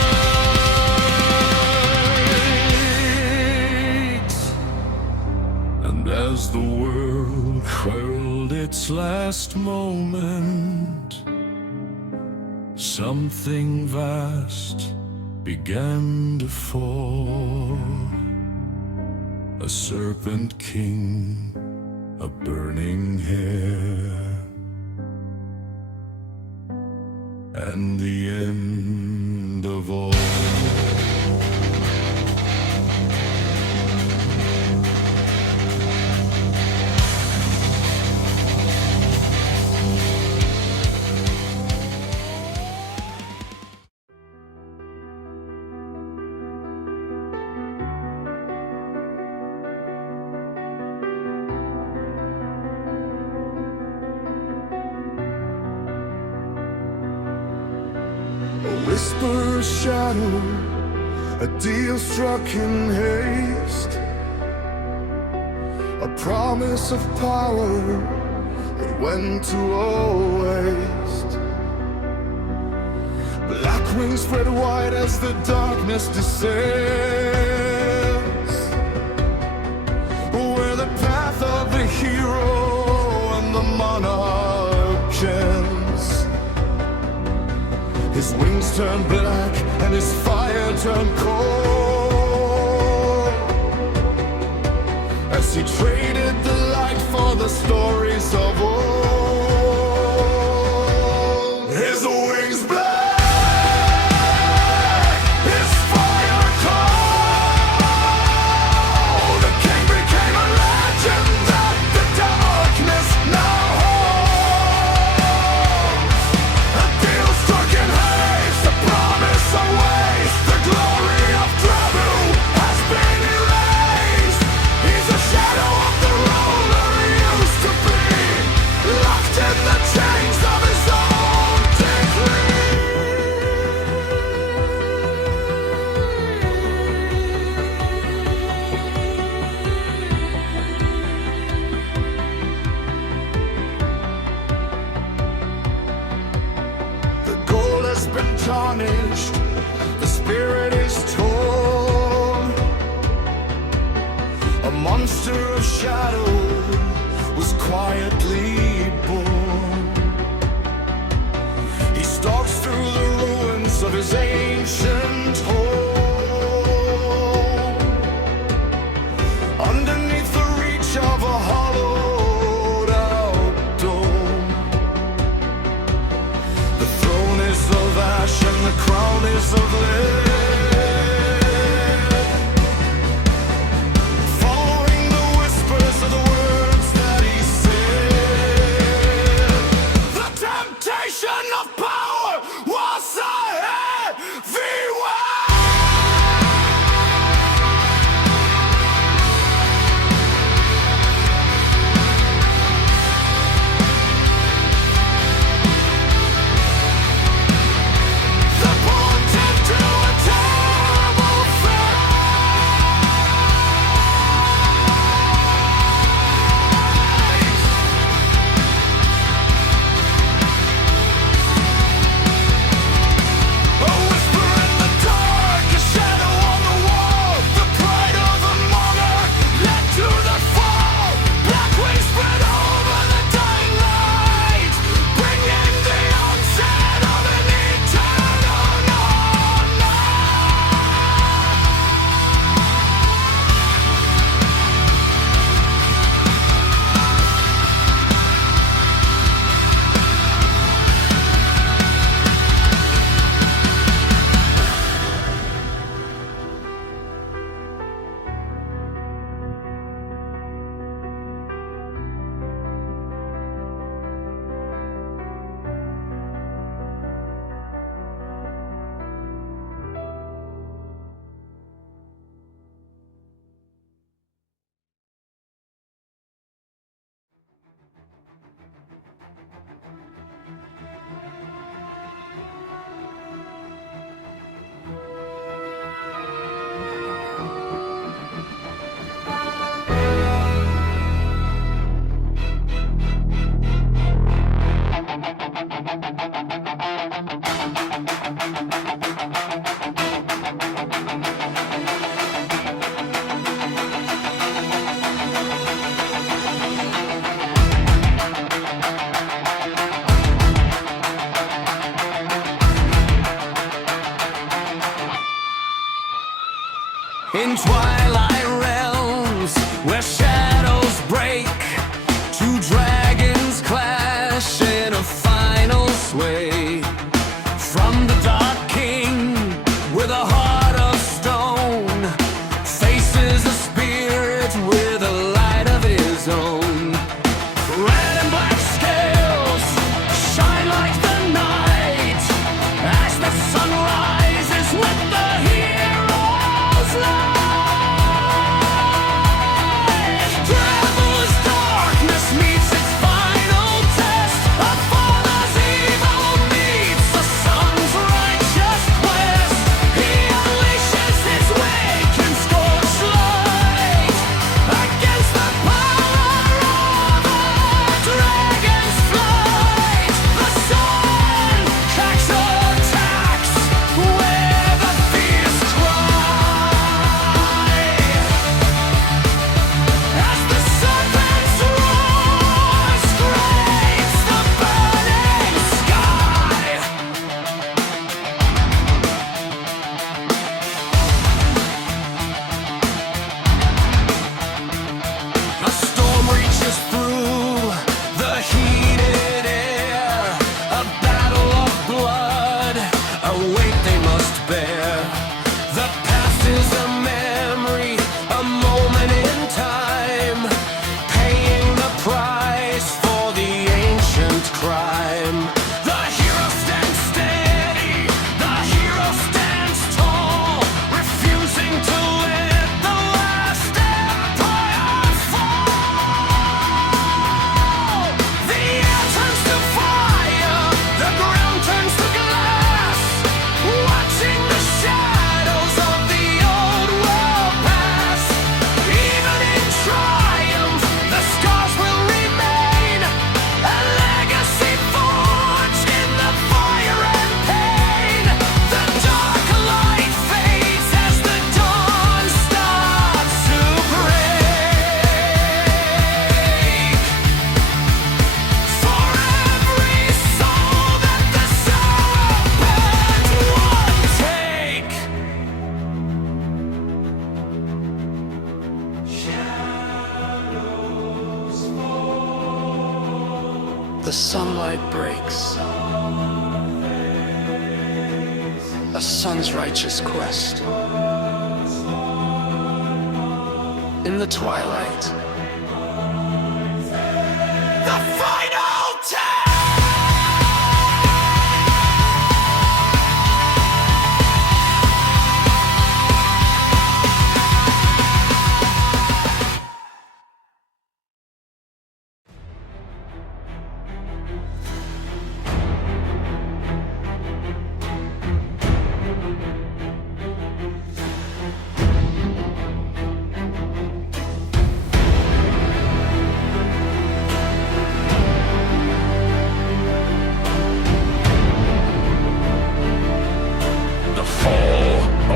And as the world hurled its last moment, something vast began to fall. A serpent king, a burning hair, and the end of all. A whisper, a shadow, a deal struck in haste, a promise of power that went to all waste. Black wings spread wide as the darkness descends, where the path of the hero and the monarch ends. His wings turned black and his fire turned cold, as he traded the light for the stories of old. His wings black, his fire cold. The king became a legend that the darkness now holds. A deal struck in haste, a promise awaits. The glory of Drabu has been erased. He's a shadow of has been tarnished, the spirit is torn. A monster of shadow was quietly born. He stalks through the ruins of his ancient home, underneath the reach of a hollowed out dome. The throne is of ash and the crown is of lead. Following the whispers of the words that he said, the sunlight breaks, a son's righteous quest. In the twilight, the final test!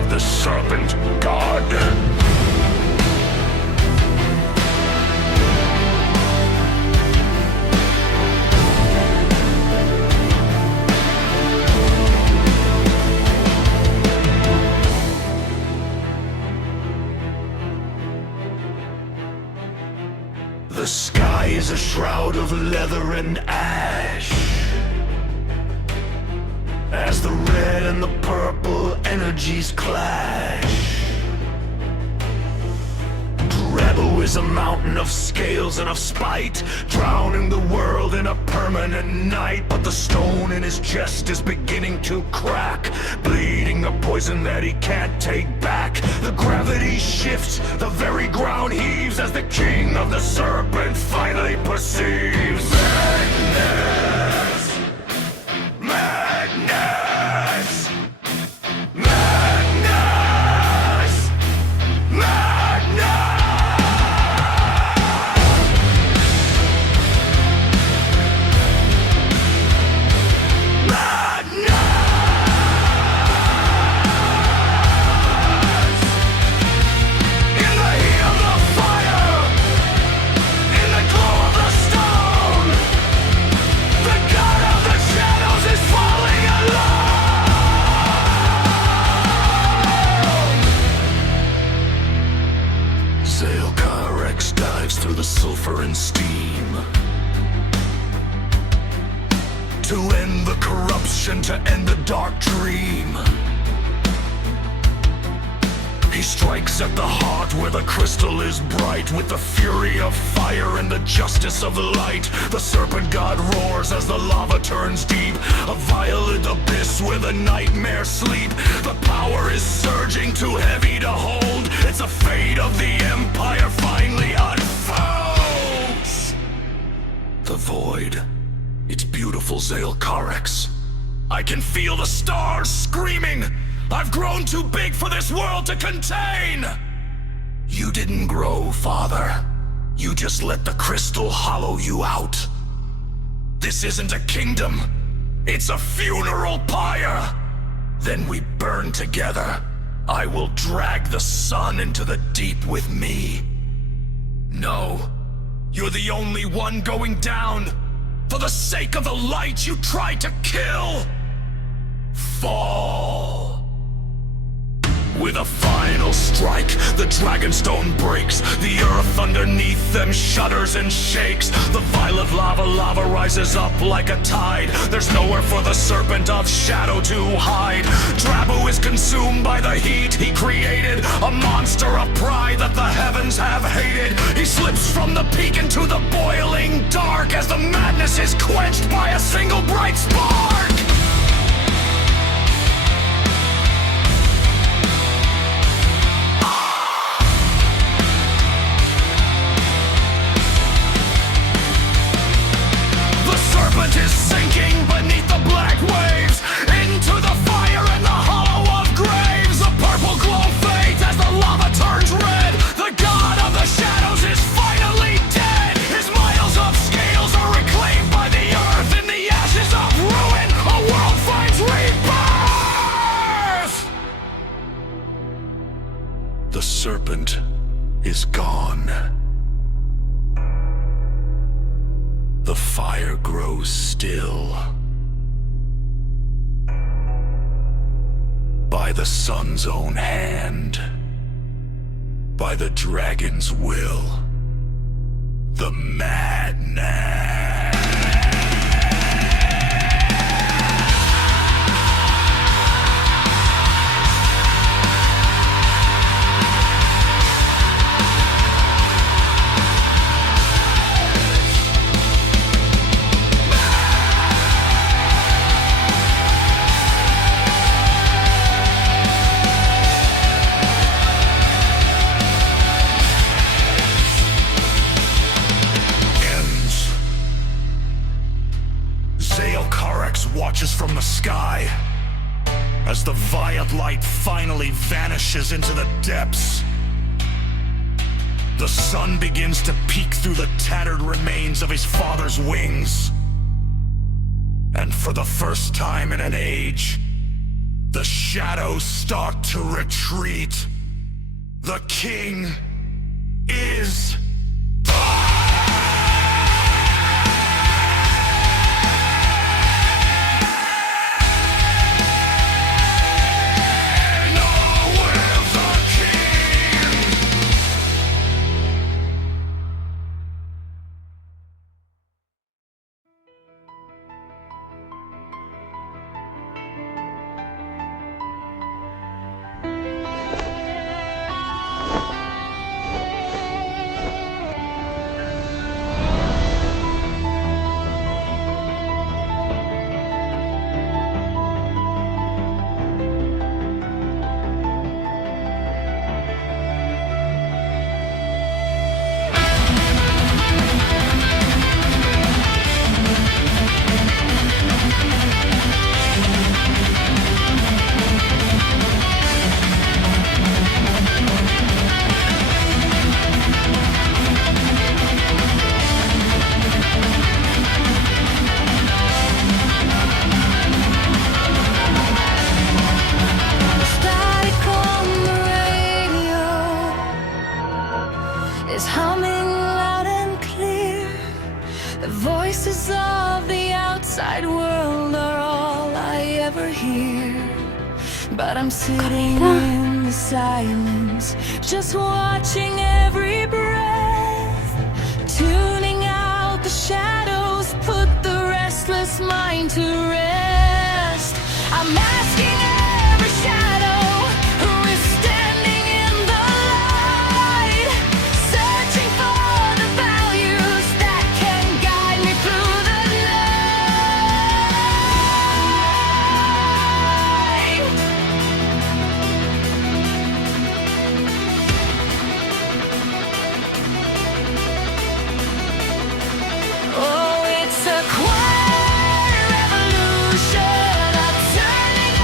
The serpent god. The sky is a shroud of leather and ash, as the red and the purple energies clash. Drago is a mountain of scales and of spite, drowning the world in a permanent night. But the stone in his chest is beginning to crack, bleeding a poison that he can't take back. The gravity shifts, the very ground heaves, as the king of the serpent finally perceives madness. Madness! Madness! Madness! In the heat of the fire, in the glow of the stone, the god of the shadows is falling alone! Zalcarex dives through the sulfur and steam to end the corruption, to end the dark dream. He strikes at the heart where the crystal is bright, with the fury of fire and the justice of light. The serpent god roars as the lava turns deep, a violet abyss where the nightmares sleep. The power is surging, too heavy to hold. It's a fate of the empire finally unfolds. The void. It's beautiful, Zalcarex. I can feel the stars screaming. I've grown too big for this world to contain! You didn't grow, Father. You just let the crystal hollow you out. This isn't a kingdom. It's a funeral pyre. Then we burn together. I will drag the sun into the deep with me. No, you're the only one going down. For the sake of the light you tried to kill. Fall. With a final strike, the Dragonstone breaks. The earth underneath them shudders and shakes. The violet lava rises up like a tide. There's nowhere for the serpent of shadow to hide. Drabu is consumed by the heat he created, a monster of pride that the heavens have hated. He slips from the peak into the boiling dark, as the madness is quenched by a single bright spark. Is sinking beneath the black waves, into the fire and the hollow of graves. The purple glow fades as the lava turns red. The god of the shadows is finally dead. His miles of scales are reclaimed by the earth. In the ashes of ruin, a world finds rebirth. The serpent is gone. The fire grows still. By the sun's own hand. By the dragon's will. The madness. Rex watches from the sky as the violet light finally vanishes into the depths. The sun begins to peek through the tattered remains of his father's wings. And for the first time in an age, the shadows start to retreat. The king is is humming loud and clear. The voices of the outside world are all I ever hear. But I'm sitting in the silence, just watching every breath, tuning out the shadows, put the restless mind to rest. I'm asking every shadow who is standing in the light, searching for the values that can guide me through the night. Oh, it's a quiet revolution, a turning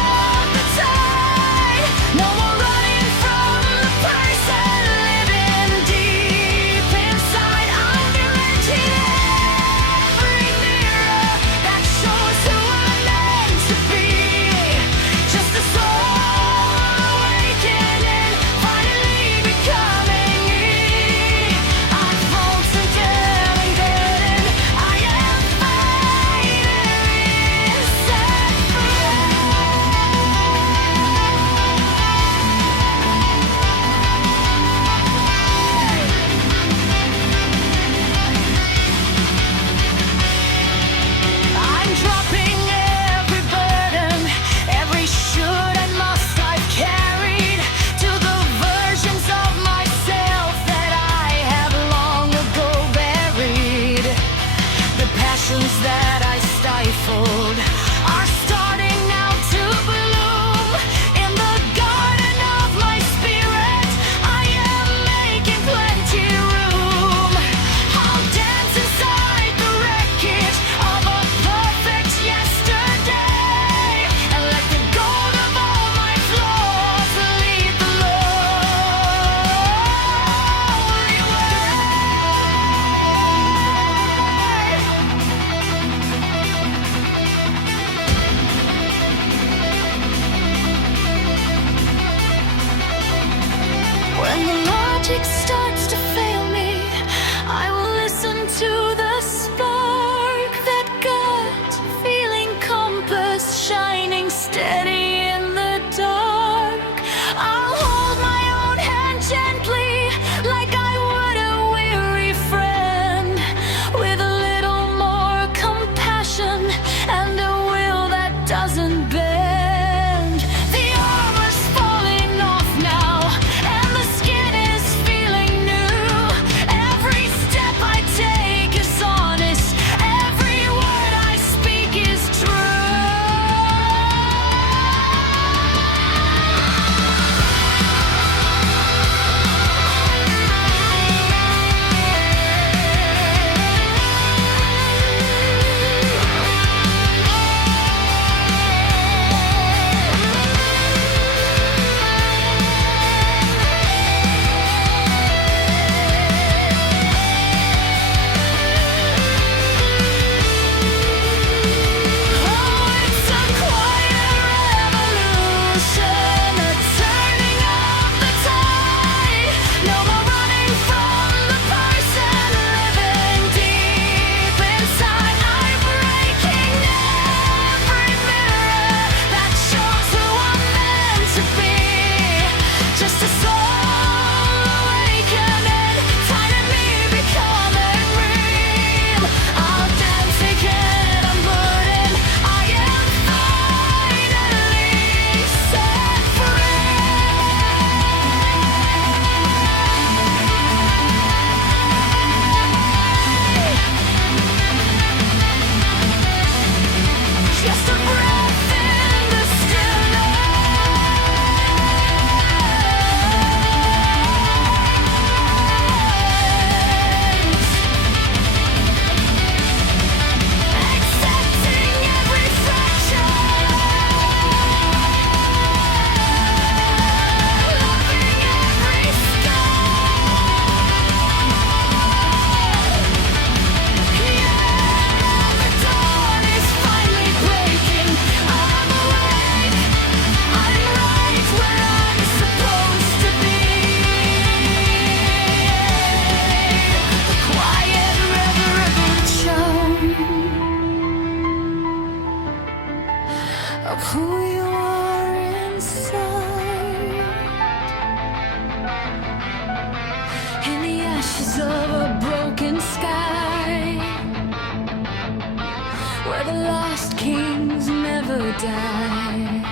where the lost kings never die.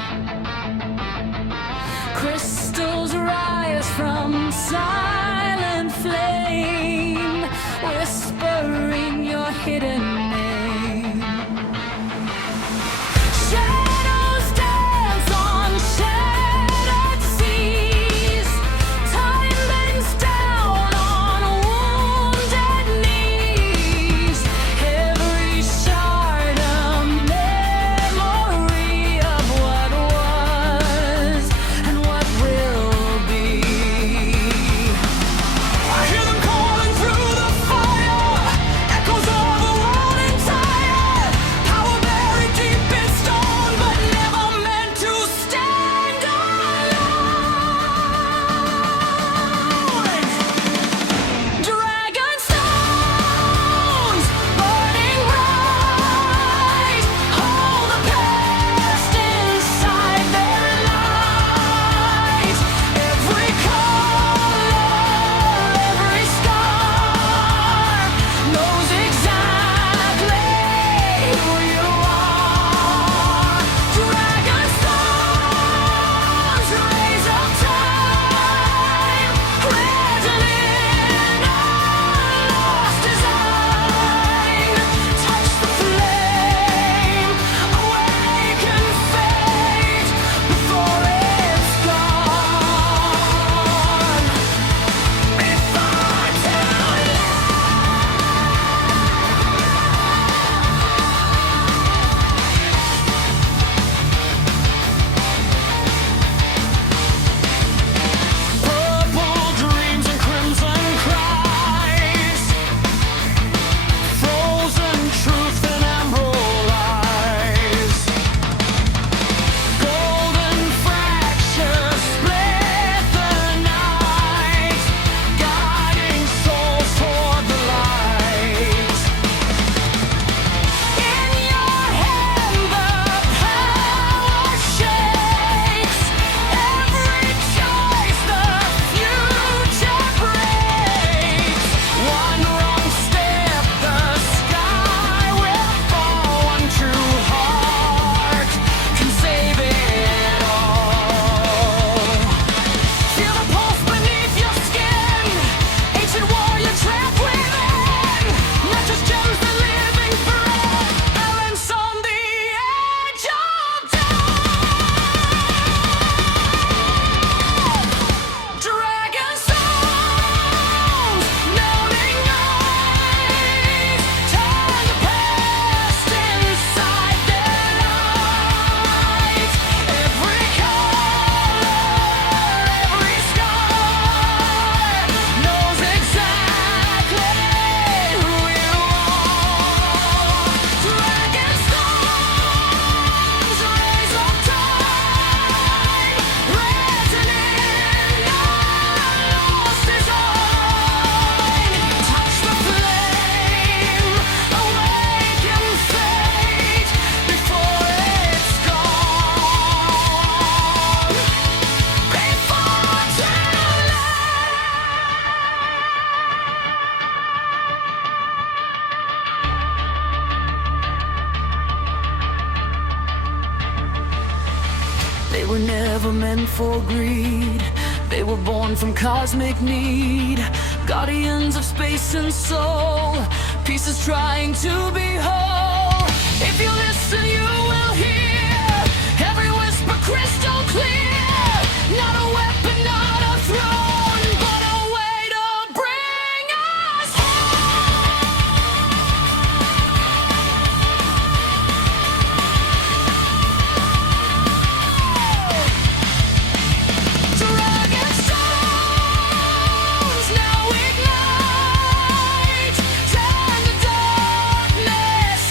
Crystals rise from silent flame, whispering your hidden name. Shadows dance on shattered seas. Time bends down on wounded knees. Every shard a memory of what was and what will be. I hear them calling through the fire, echoes of a world entire. Power buried deep in stone, but never meant to stand alone. Dragonstones burning bright, hold the past inside their light. Every color, every scar knows exactly who you are. Dragonstones, rays of time, written in a lost design. Touch the flame, awaken fate before it's gone. Before too late. Purple dreams and crimson cries, frozen truth and emerald eyes. Golden fractures split the night, guiding souls toward the light. In your hand the power shakes. Every choice the future breaks. One wrong step, the sky will fall. One true heart can save it all. Feel the pulse beneath your skin. Ancient warrior trapped within. Not just gems, the living breath. Balance on the edge of death. Dragonstones, numbing eyes, turn the past inside their light. Every color, every scar knows exactly who you are. Dragonstones, rays of time, written in a lost design. Touch the flame, awaken fate before it's gone. Before too late. They were never meant for greed. They were born from cosmic need. Guardians of space and soul. Pieces trying to be whole. If you listen, you will hear every whisper crystal clear. Not a weapon, not a throne, but a way to bring us Dragonstones now ignite, turn the darkness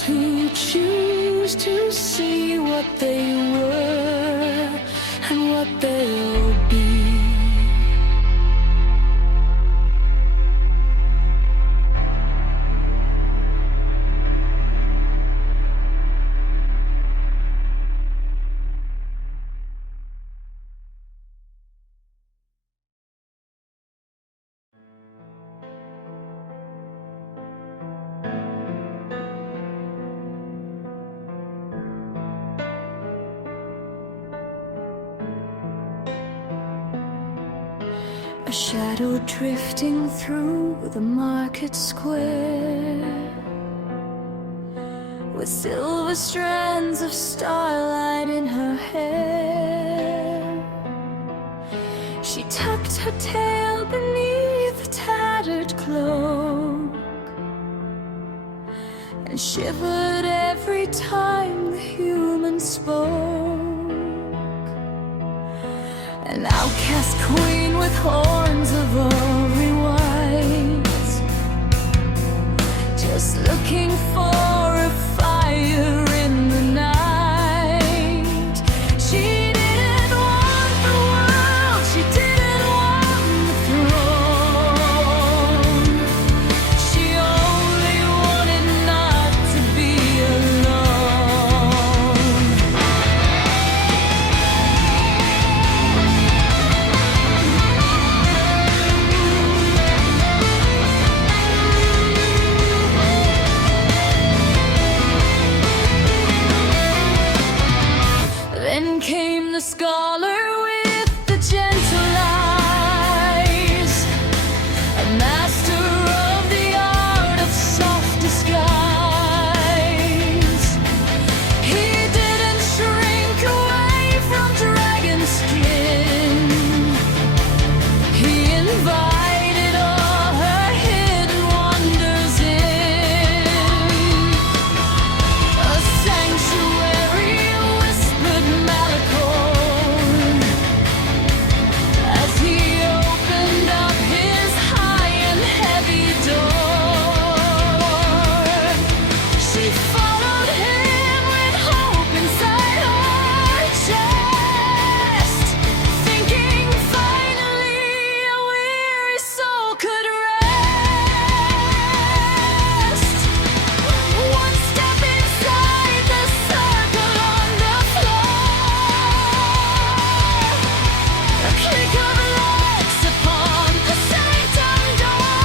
those who choose to see what they were and what they'll be. A shadow drifting through the market square, with silver strands of starlight in her hair. She tucked her tail beneath a tattered cloak and shivered every time the human spoke. An outcast queen with horns of ivory white, just looking for a fire in the night. She didn't want the world, she didn't want the throne. She only wanted not to be alone. Then came the scholar with the gentle eyes, a master of the art of soft disguise. He didn't shrink away from dragon skin. He invited all her hidden wonders in. A sanctuary whispered Malachor as he opened up his high and heavy door. She followed him with hope inside her chest, thinking finally a weary soul could rest. One step inside the circle on the floor, a click of legs upon the sanctum door.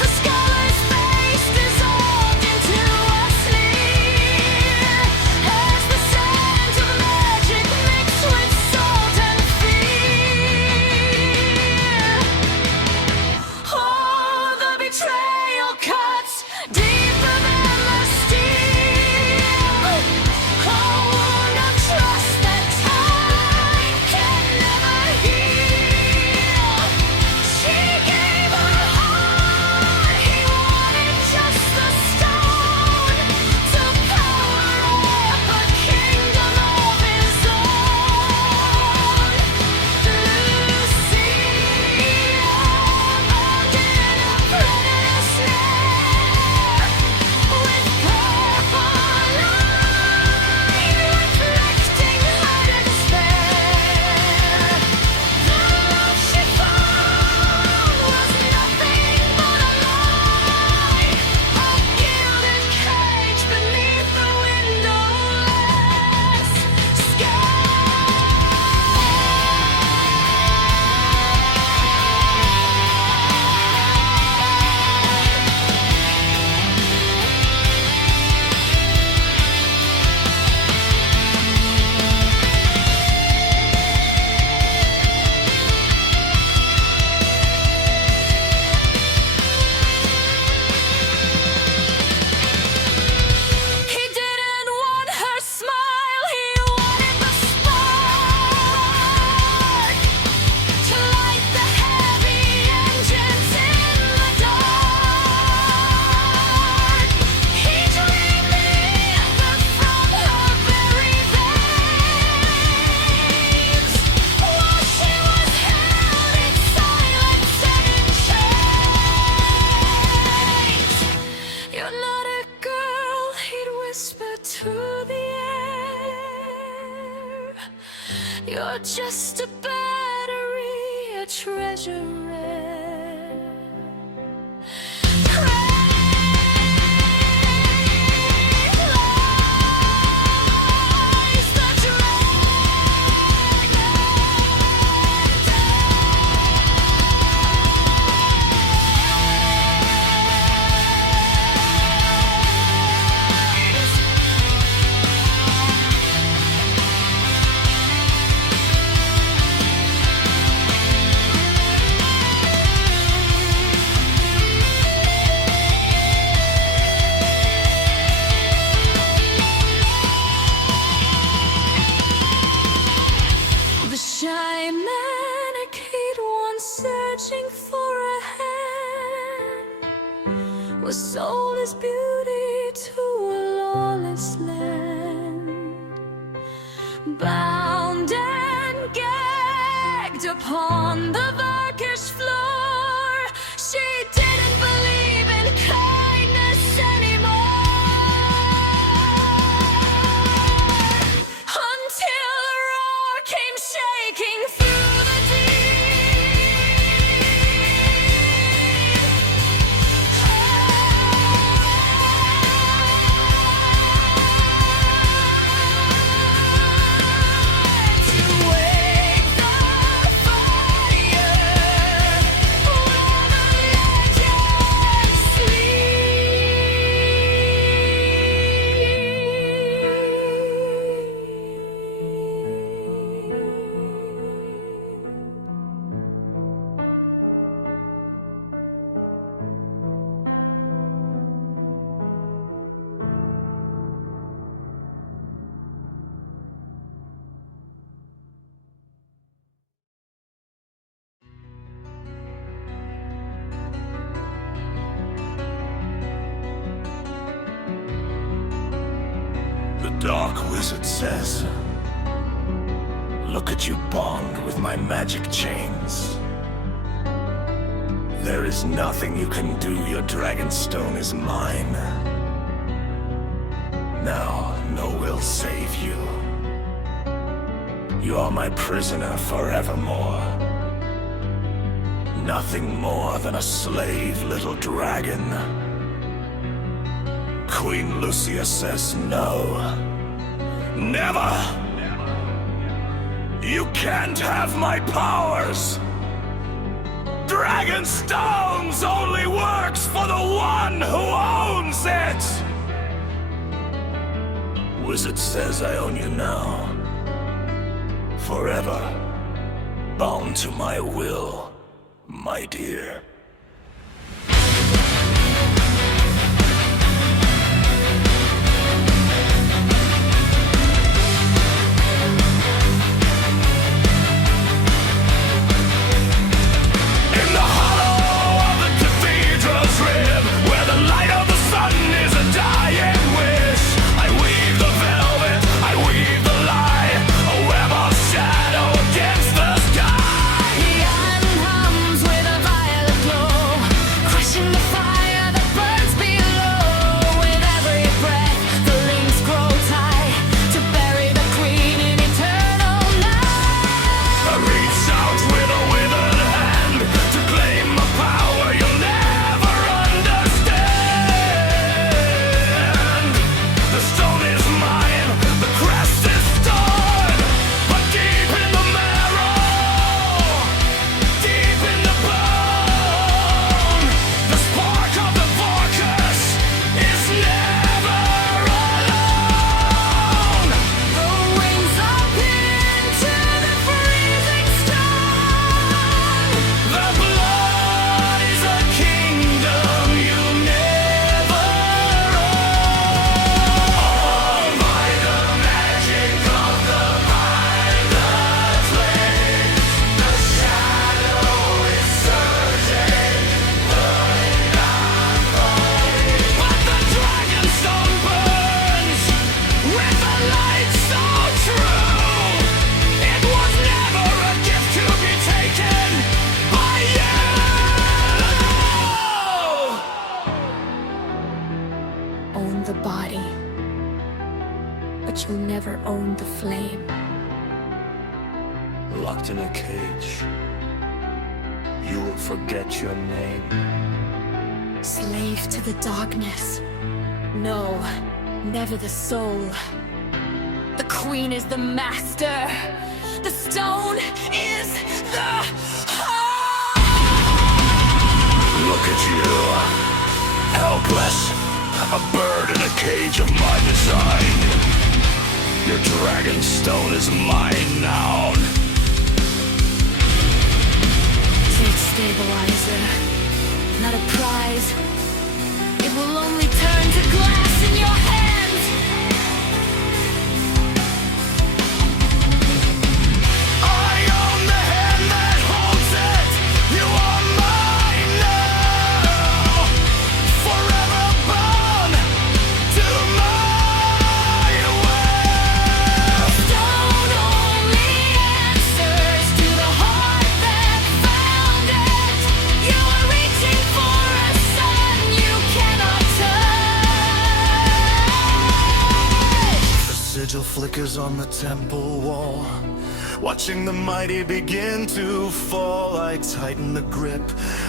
The scholar's face dissolved into a sneer as the sands of magic mixed with salt and fear. Oh, the betrayal cuts deeper than the steel, a wound of trust that time can never heal. She gave her heart, he wanted just the stone to power up a kingdom of his own. Lucia, abandoned apprentice. You're just a battery, a treasure rare. Rise the shy mannequin, one searching for a hand, was sold his beauty to a lawless land, bound and gagged upon the Turkish floor. She didn't believe in kindness anymore, until a roar came shaking through the to wake the fire, while the legends The Dark Wizard says, look at you bound with my magic chains. There is nothing you can do, your Dragonstone is mine. Now, no will save you. You are my prisoner forevermore. Nothing more than a slave, little dragon. Queen Lucia says no. Never! You can't have my powers! Dragonstone's only works for the one who owns it! Wizard says I own you now. Forever. Bound to my will, my dear. the body, but you'll never own the flame. locked in a cage. You will forget your name. Slave to the darkness. No, never the soul. The queen is the master. The stone is the heart. Look at you, helpless, a bird in a cage of my design. Your Dragonstone is mine now. Take stabilizer, not a prize. It will only turn to glass in your hands. I own the hand that holds it. You are mine now, forever bound to my will. Stone only answers to the heart that found it. You are reaching for a sun you cannot touch. The sigil flickers on the temple wall, watching the mighty begin to fall. I tighten the grip,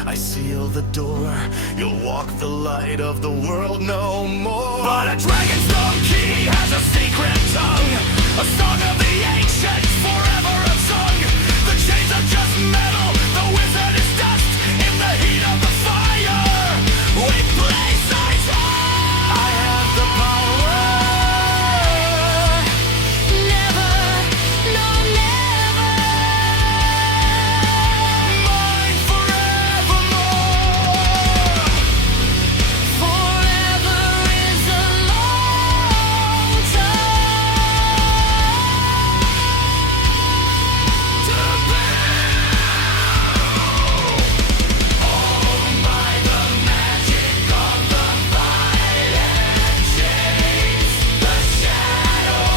I seal the door. You'll walk the light of the world no more. But a Dragonstone key has a secret tongue, a song of the ancients forever unsung. The chains are just metal, the wizard is dust. In the heat of the fire, we place our time. I have the power. Never, no never. Mine forevermore. Forever is a long time To owned by the magic of the violent chains. The shadow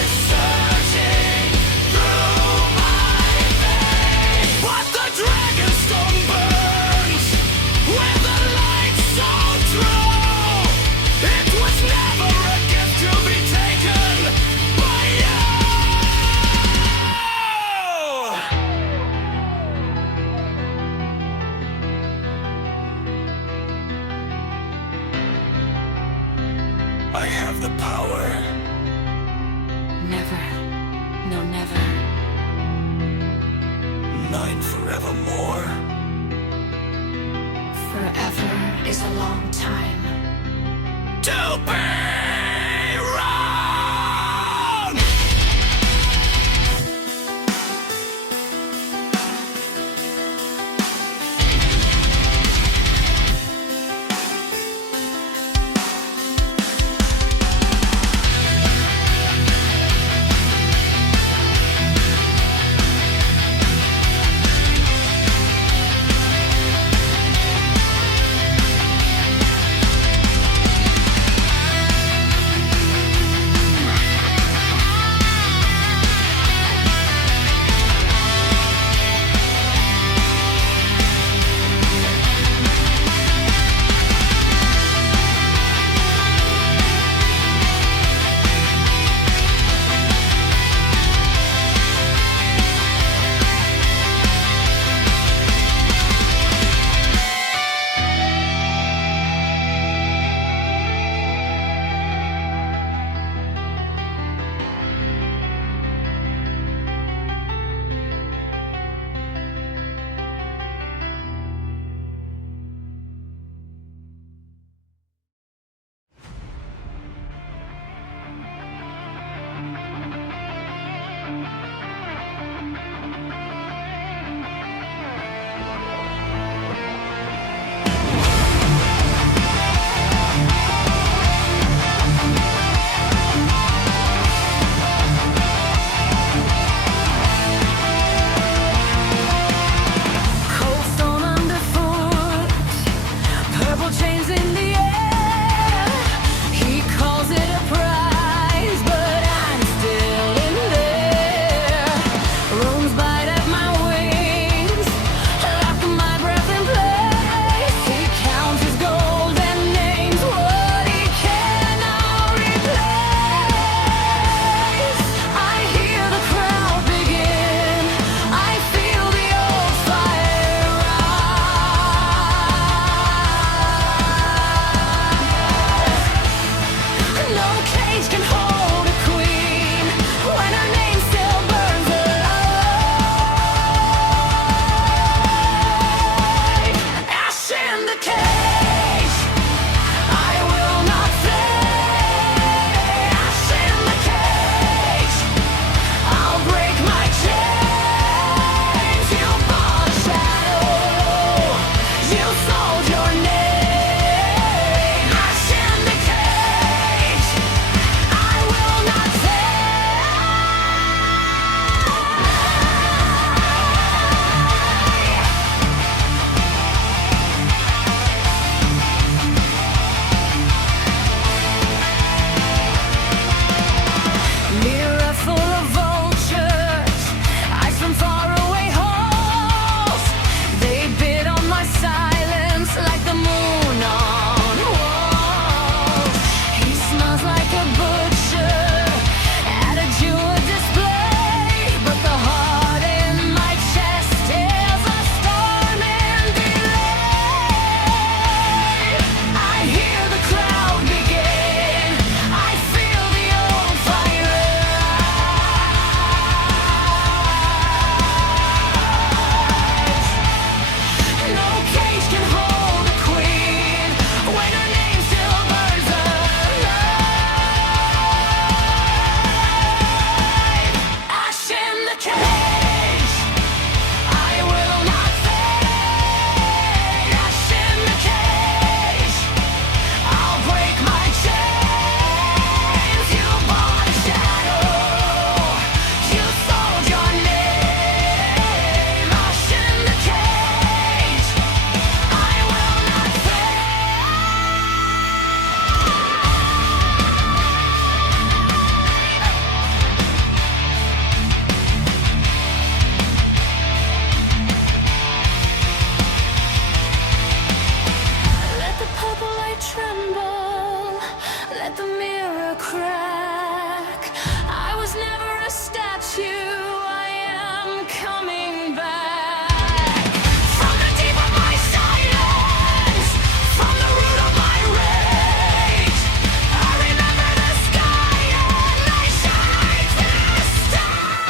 is surging through my veins. But the Dragonstone burns with a light so true. It was never a gift to be taken by you. I have the power. Never, no never. Mine forevermore. Forever is a long time. To be wrong. tremble, let the mirror crack. I was never a statue, I am coming back. From the deep of my silence, from the root of my rage, I remember the sky and I shine the stars.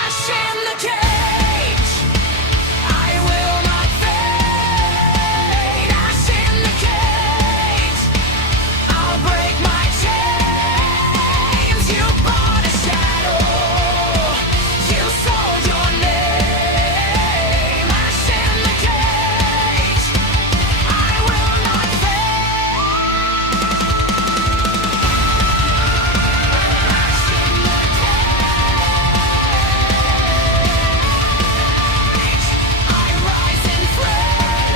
Ash in the cage, I will not fade. Ash in the cage, I'll break my chains. You bought a shadow, you sold your name. Ash in the cage, I will not fade. Ash in the I rise in flame.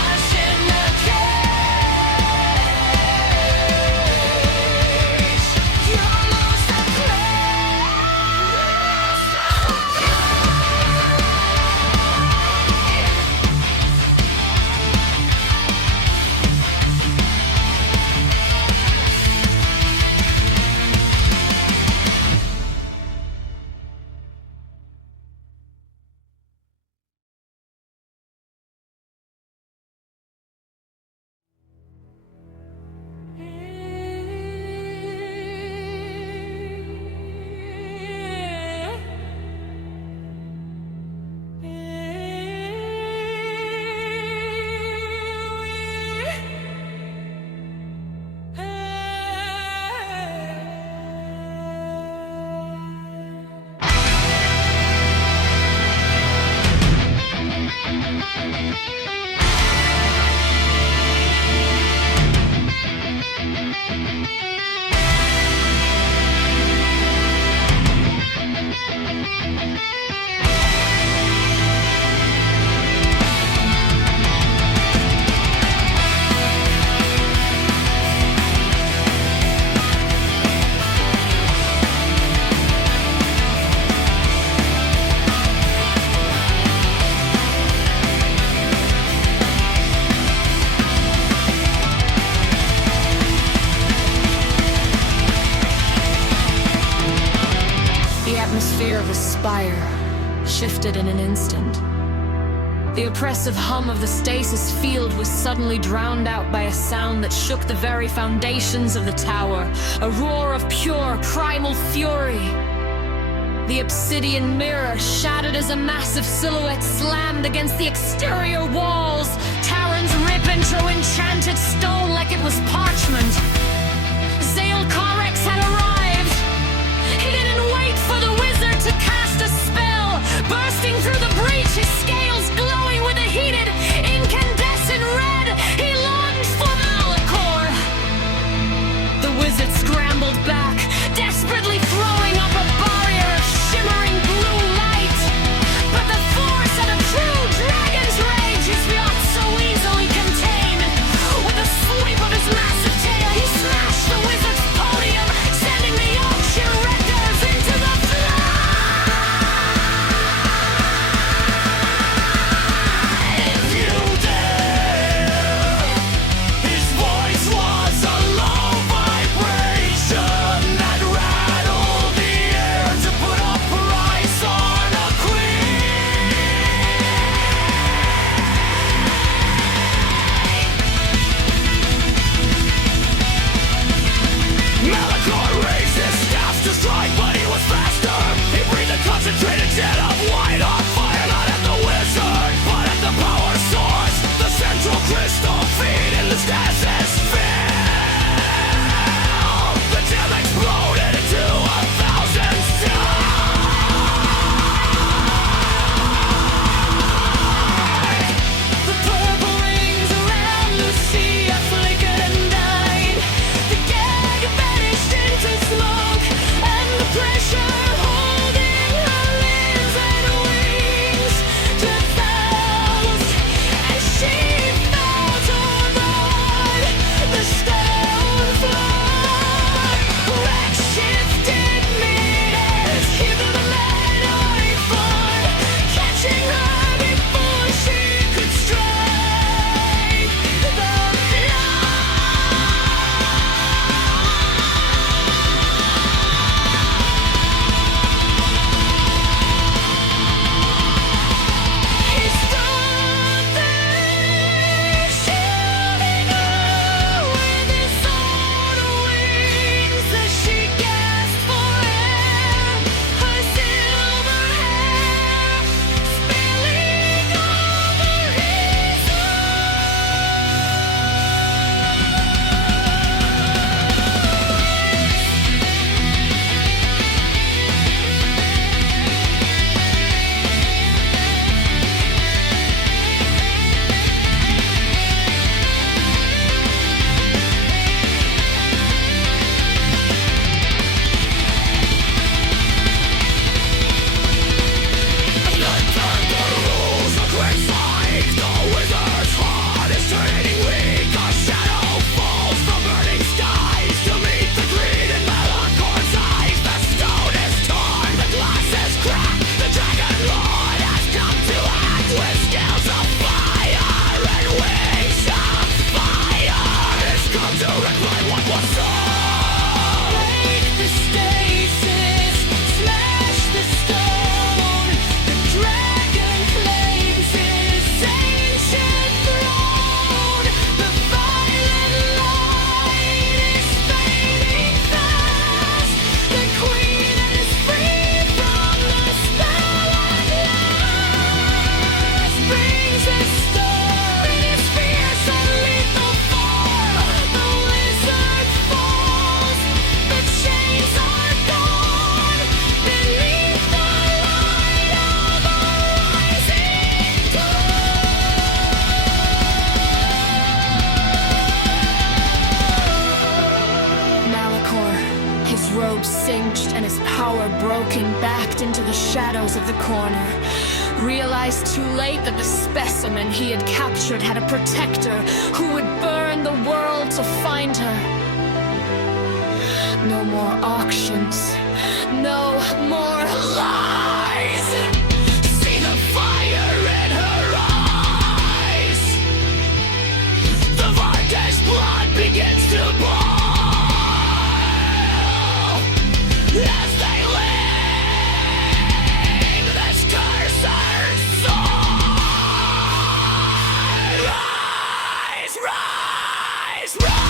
Ash in the cage. You lose the The atmosphere of the spire shifted in an instant. The oppressive hum of the stasis field was suddenly drowned out by a sound that shook the very foundations of the tower, a roar of pure, primal fury. The obsidian mirror shattered as a massive silhouette slammed against the exterior walls. Talons rip into enchanted stone like it was parchment. Zale Corex had arrived. He didn't wait for the wizard to cast a spell. Bursting through the breach, his scales glowing with a heated, incandescent red, he lunged for Malachor. The wizard scrambled back, desperately throwing up a barrier of shimmering blue light. But the force of a true dragon's rage is not so easily contained. With a sweep of his massive tail, he smashed robe singed and his power broken, backed into the shadows of the corner. Realized too late that the specimen he had captured had a protector who would burn the world to find her. No more auctions. No more lies! See the fire in her eyes! The Varda's blood begins to boil as they lick this cursed soul! Rise, rise, rise!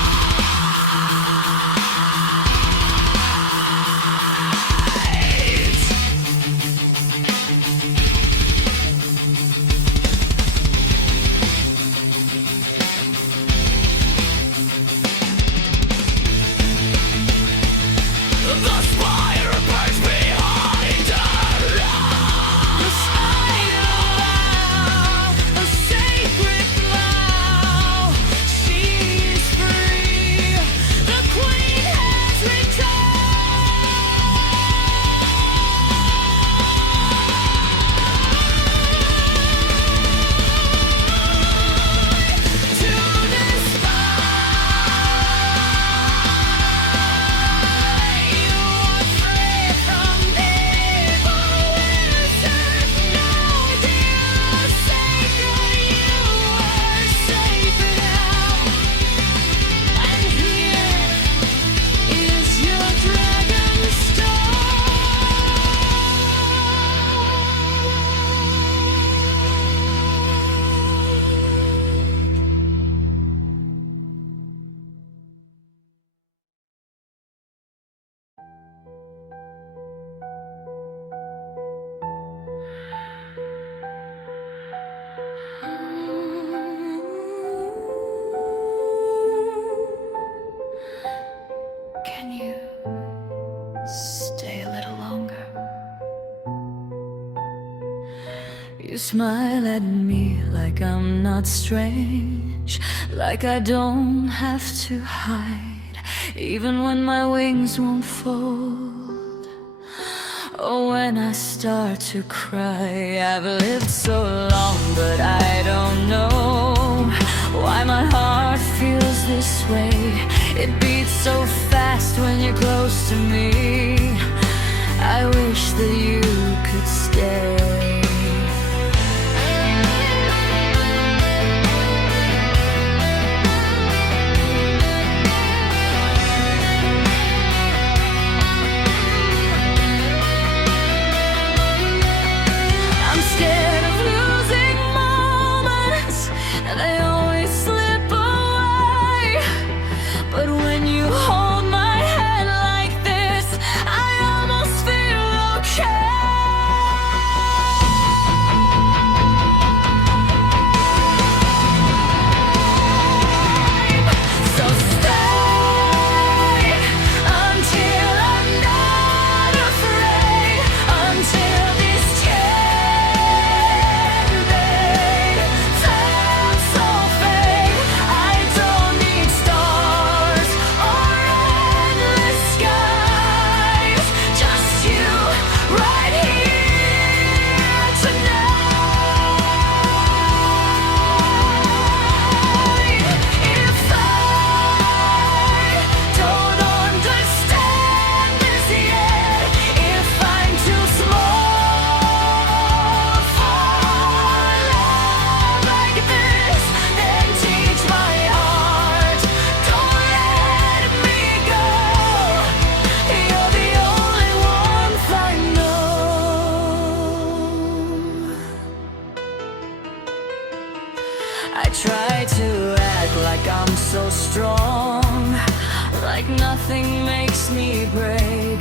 The spire burns behind her. The spiral, a sacred vow. She is free. The queen has returned to the Can you stay a little longer? You smile at me like I'm not strange, like I don't have to hide, even when my wings won't fold. Oh, when I start to cry, I've lived so long, but I don't know why my heart feels this way. It beats so fast when you're close to me. I wish that you could stay. I'm scared of losing moments, and they always slip away. But when you hold my hand like this, I almost feel okay. So stay until I'm not afraid, until these candid times all fade. I don't need stars or endless skies, just you right here tonight. If I don't understand this yet, if I'm too small for love like this, then teach my heart, don't let me go. You're the only one I know. I try to act like I'm so strong, like nothing makes me break,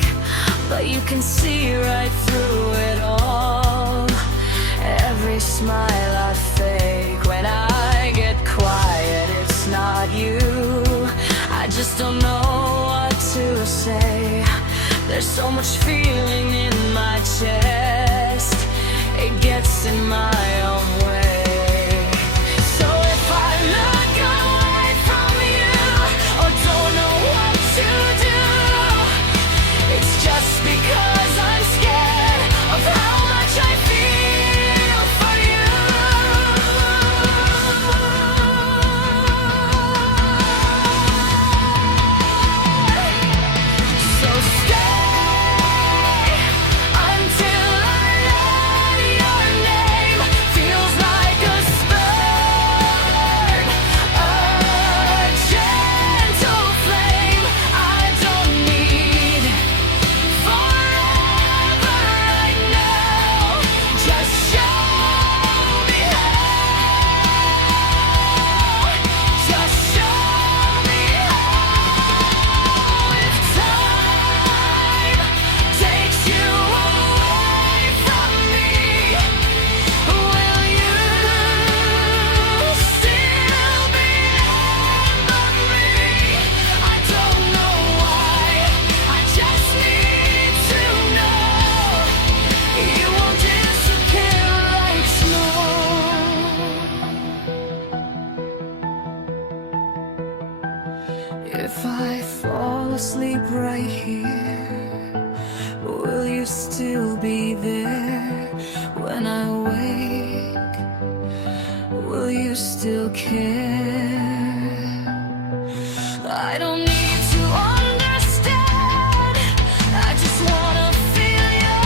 but you can see right through it all. Every smile I fake, when I get quiet, it's not you. I just don't know what to say. There's so much feeling in my chest, it gets in my own way. So if I look away from you, or don't know what to do, here? Will you still be there when I wake? Will you still care? I don't need to understand. I just wanna feel your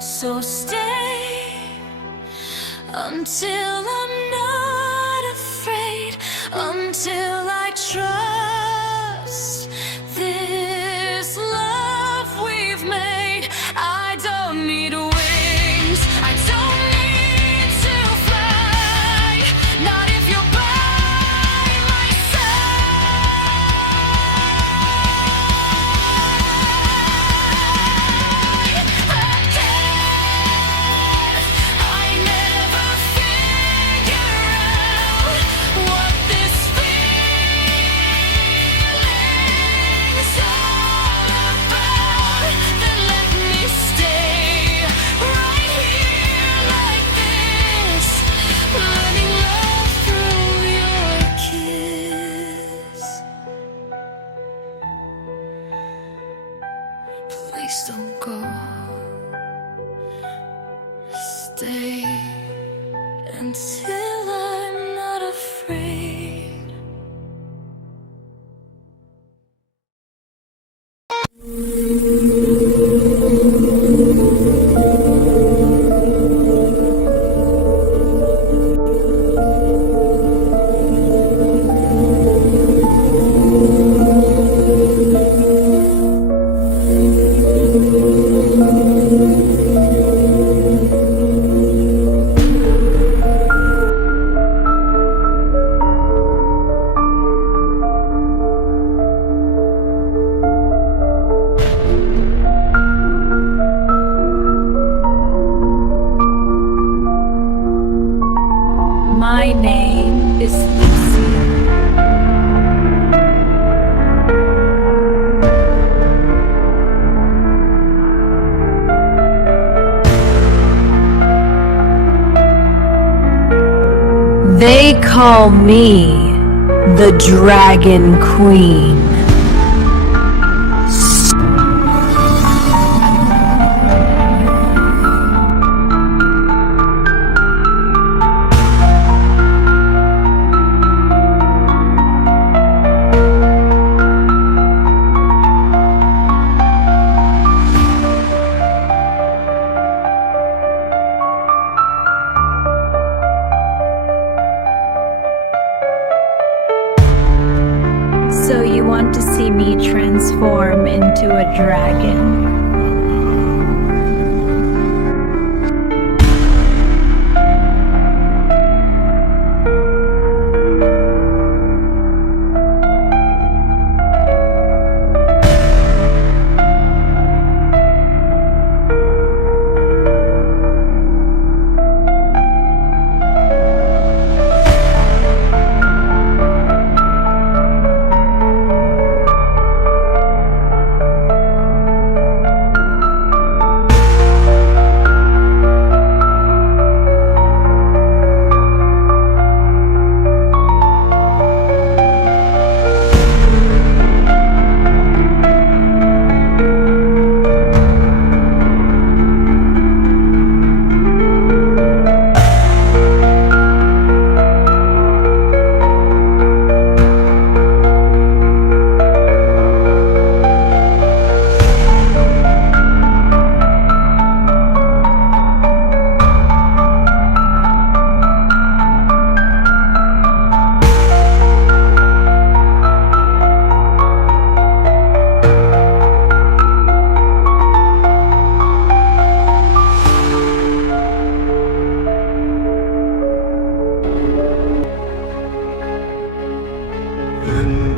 So stay until I'm not afraid, until I trust this love we've made. I don't need wings, I don't need to fly, not if you're by my side. I never figure out what this feeling's all about. Then let me stay right here like this, letting love through your kiss. Please don't go. Stay until I'm not afraid. My name is Lucy. They call me the Dragon Queen. So you want to see me transform into a dragon?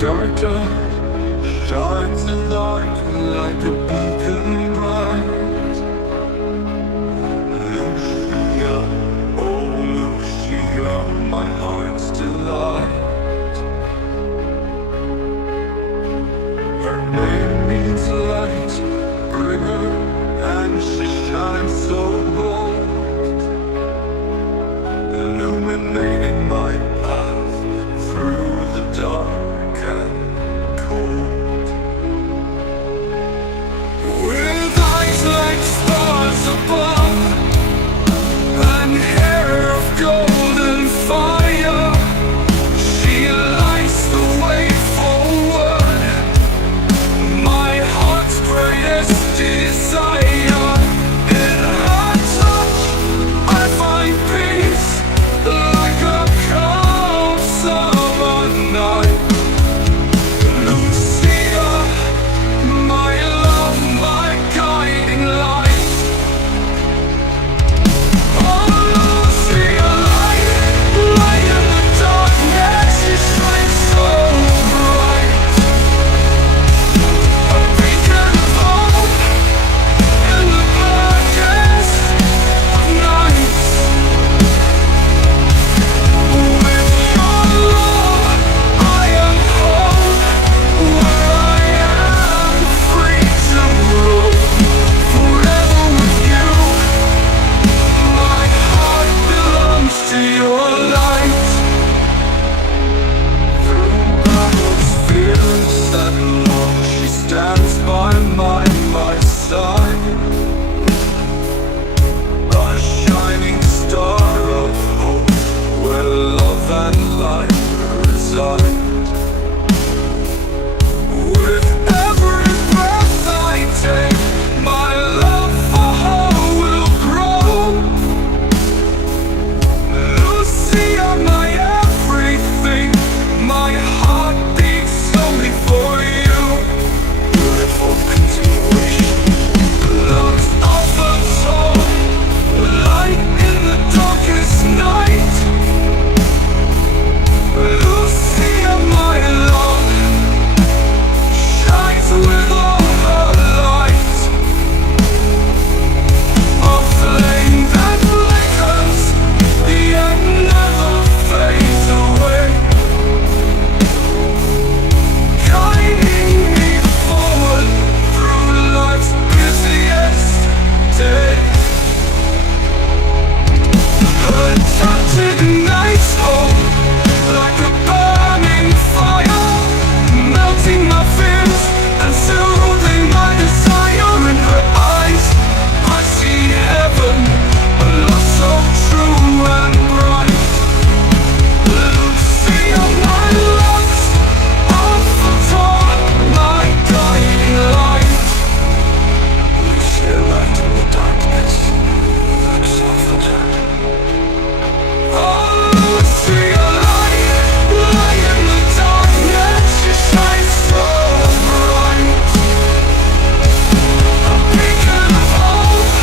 dark shines a light like a beacon bright. Lucia, oh Lucia, my heart's delight. Her name means light bringer, and she shines so bold, illuminating my path through the dark and cold. With eyes like stars above and hair of golden fire, she lights the way forward, my heart's greatest desire. In her touch I find peace, like a calm summer night. Lucia, my love, my guiding light. Oh Lucia, light in the darkness, you shine so bright. A beacon of hope in the blackest of nights. With your love I am home, where I am free to roam. Forever with you, my heart belongs to your light. Through battles fierce and long, she stands by my side, a shining star of hope, where love and light reside. With every breath I take, my love for her will grow. Lucia, my everything, my heart beats only for you. Beautiful continuation, love's offered soul, light in the darkest night. Lucia, my love, shines with all her light. A flame that flickers, yet never fades away, guiding me forward through life's busiest day. Her touch ignites hope like a burning fire, melting my fears and soothing my desire. In her eyes I see heaven, a love so true and bright. Lucia, my love's afterthought, my guiding light. Lucia, light in the darkness, looks often. Oh Lucia, light in the darkness, she shines so bright. A beacon of hope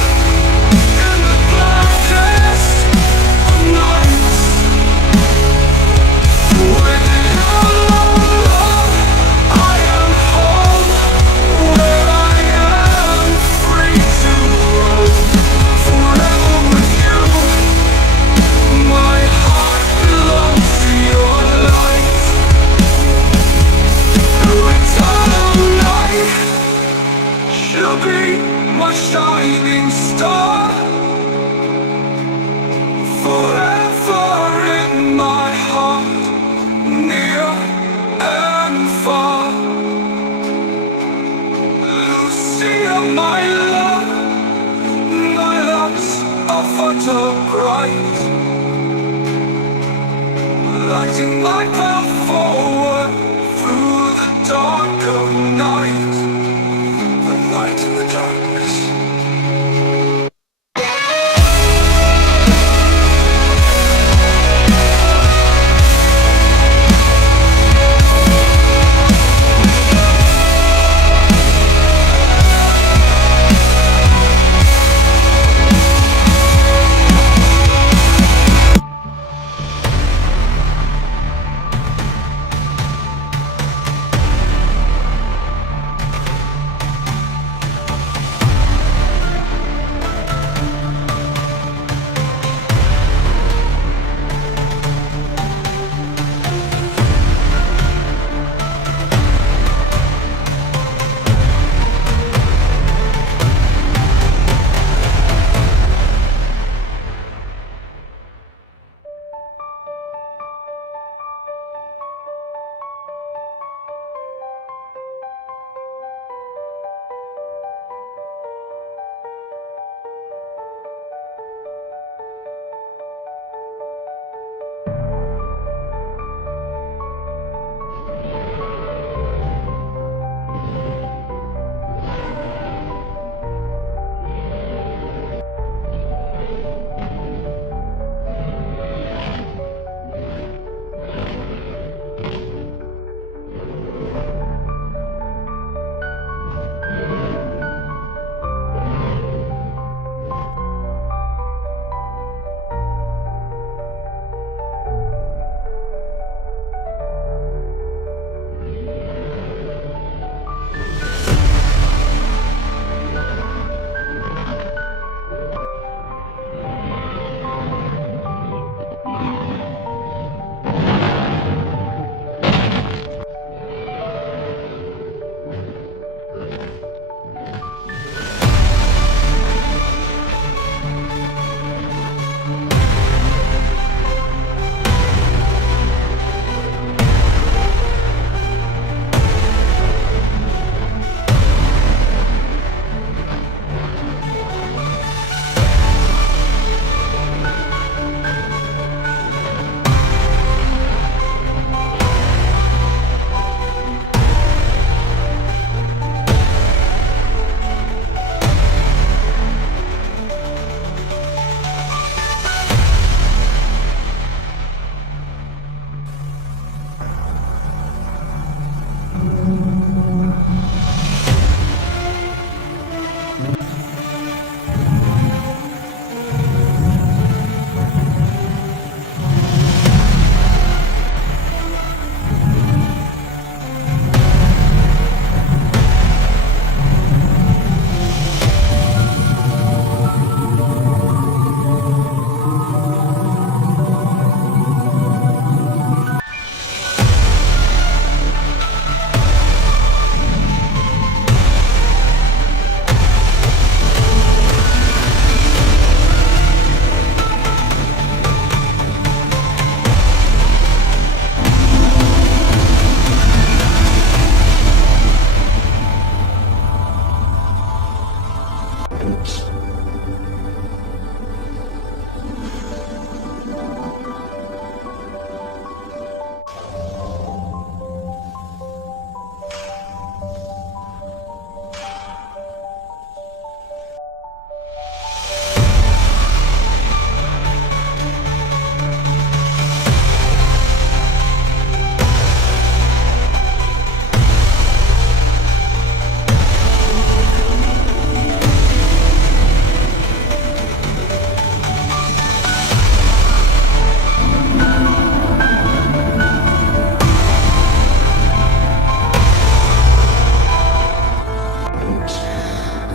in the blackest of nights. With your love I am home, where I am free to roam. Forever with you, my heart belongs to your light. Through eternal night, she'll be my shining star. Forever in my heart, near and far. Lucia, my love's offered her bright, lighting my path forward through the dark of night, the night in the darkness.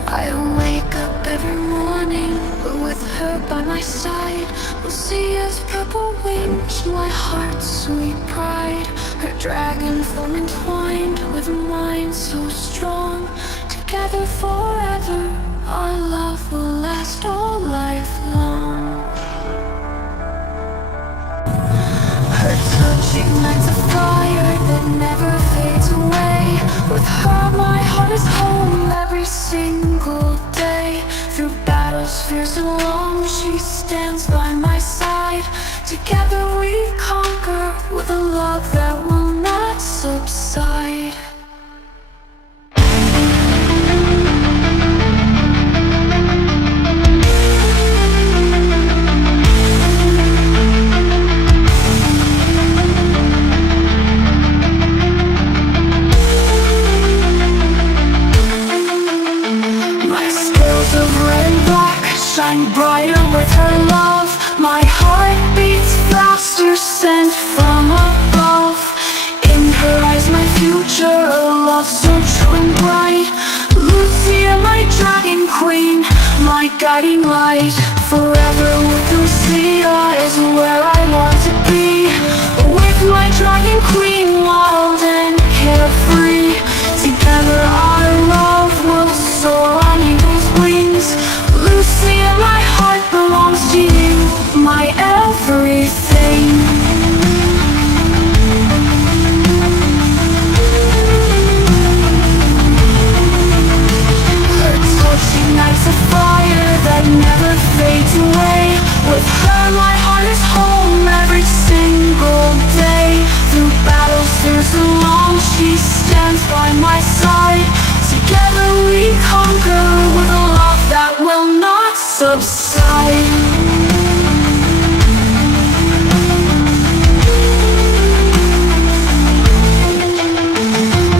I wake up every morning with her by my side. Lucia's purple wings, my heart's sweet pride. Her dragon form entwined with mine so strong. Together forever, our love will last all life long. Her touch ignites a fire that never fades away. With her my heart is home every single day. Through battles fierce and long, she stands by my side. Together we conquer with a love that will not subside. Shine brighter with her love. My heart beats faster, sent from above. In her eyes my future, a love so true and bright. Lucia, my dragon queen, my guiding light. Forever with Lucia is where I want to be. With my dragon queen, wild and carefree. Together our love will soar on eagle's wings. Lucia, my heart belongs to you, my everything. Her touch ignites a fire that never fades away. With her my heart is home every single day. Through battles fierce and long, she stands by my side. Together we conquer with a love that will not subside.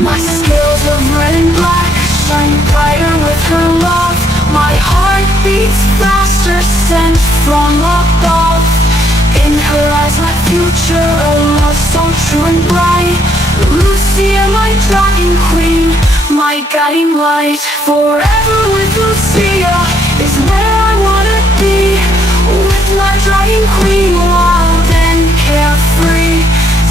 My scales of red and black shine brighter with her love. My heart beats faster, sent from above. In her eyes my future, a love so true and bright. Lucia, my dragon queen, my guiding light. Forever with Lucia is where I wanna be. With my dragon queen, wild and carefree.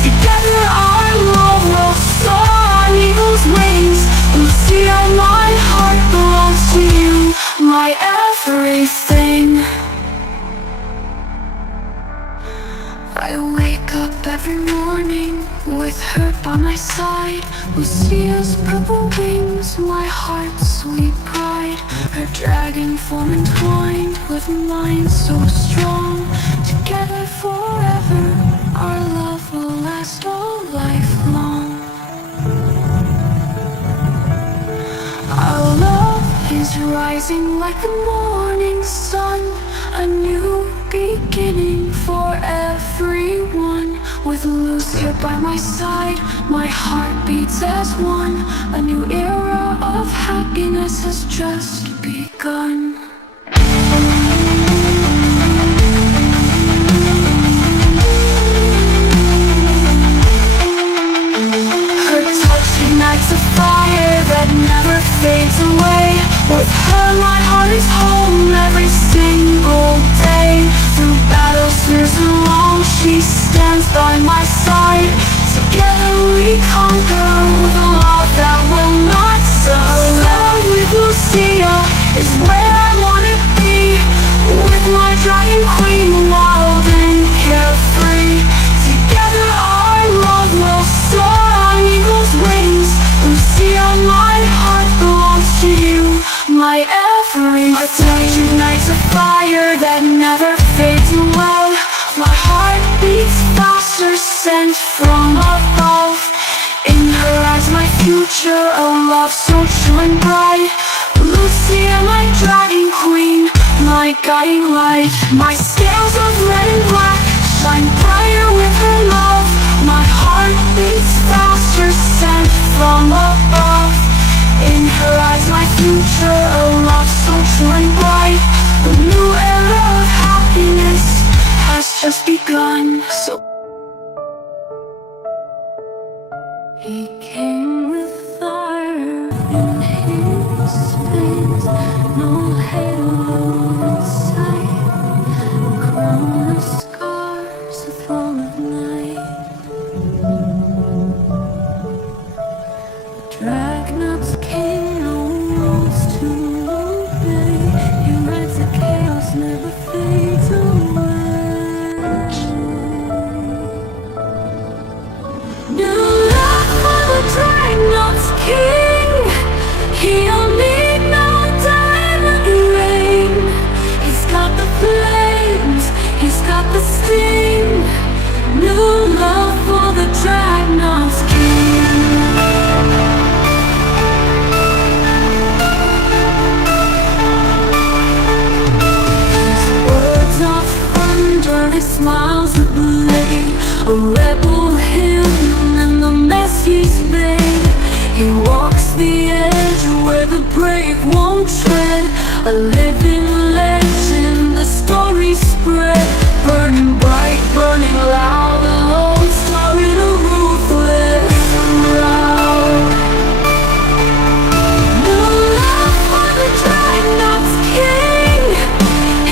Together our love will soar on eagle's wings. Lucia, my heart belongs to you, my everything. I wake up every morning with her by my side. Lucia's purple wings, my heart's sweet pride. Her dragon form entwined with mine so strong. Together forever, our love will last all life long. Our love is rising like the morning sun. A new beginning for everyone. With Lucia by my side, my heart beats as one. A new era of happiness has just begun. Her touch ignites a fire that never fades away. With her my heart is home every single day. Through battles, fears and wrongs, she stands by my side. Together we conquer with a love that will not suffer. Love with Lucia is where I wanna be. With my dragon queen, wild and carefree. Together our love will soar on eagle's wings. Lucia, my heart belongs to you, my every. Our touch ignites a fire that never fades away. My heart beats faster, sent from above. In her eyes my future, a love so true and bright. Lucia, my dragon queen, my guiding light. My scales of red and black shine brighter with her love. My heart beats faster, sent from above. In her eyes my future, a love so true and bright. A new era of happiness has just begun. So he came with fire in his face, no halo in sight, crown of scars, a throne of night. Dragon's king, no rules to obey. He rides the chaos, never fades away. New love for the Dragon's king. He'll need no diamond ring. He's got the flames, he's got the sting. New love for the Dragon's king. His smiles that blade, a rebel hymn in the mess he's made. He walks the edge where the brave won't tread. A living legend, the story spread. Burning bright, burning loud, a lone star in a ruthless crowd. New love for the Dragon's king.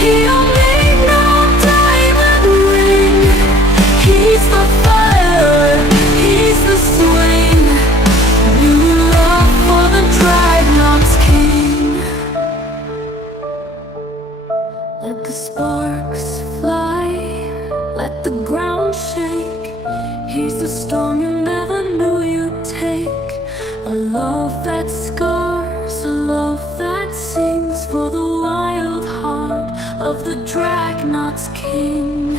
He'll need no diamond ring. He's the fire, he's the swing. New love for the Dragon's king. Let the sparks fly, let the ground shake. He's the storm you never knew you'd take. A love that scars, a love that sings for the wild heart of the Dragon's king.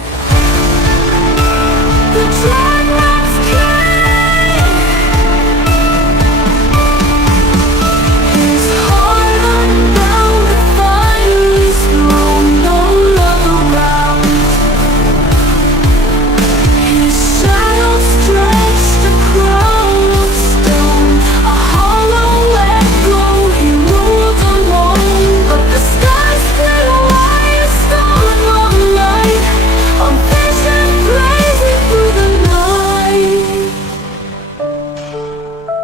The Dragon's king. His heart unbound, the fire is thrown, no love around. His shadow stretched a crown of stone, a hollow echo, he ruled alone. But the skies split away, a storm of light, a vision blazing through the night.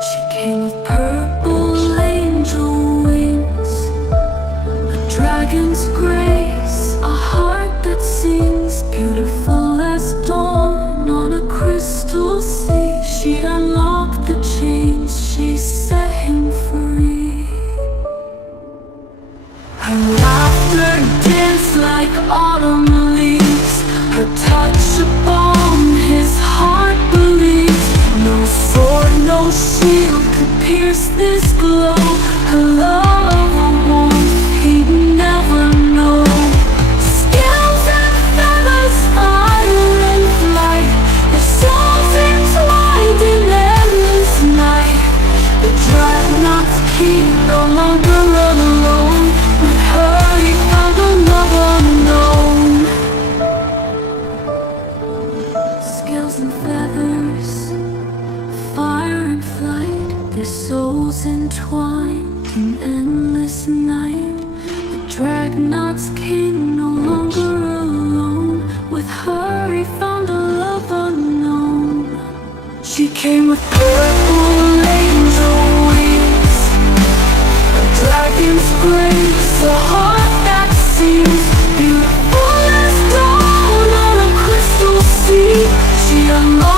She came with purple angel wings, a dragon's grace, a heart that sings, beautiful as dawn on a crystal sea. She unlocked the chains, she set him free. Her laughter danced like autumn leaves. Her touch upon his heart believes. No sword, no shield could pierce this glow. Her love a warmth he'd never know. Scales and feathers, fire and flight, their souls entwined in endless night. The Dragon's king no longer alone. With her he found a love unknown. souls entwined in endless night. The Dragonauts king no longer alone. With her he found a love unknown. She came with purple angel wings, a dragon's grace, a heart that seems beautiful as dawn on a crystal sea. She unlocked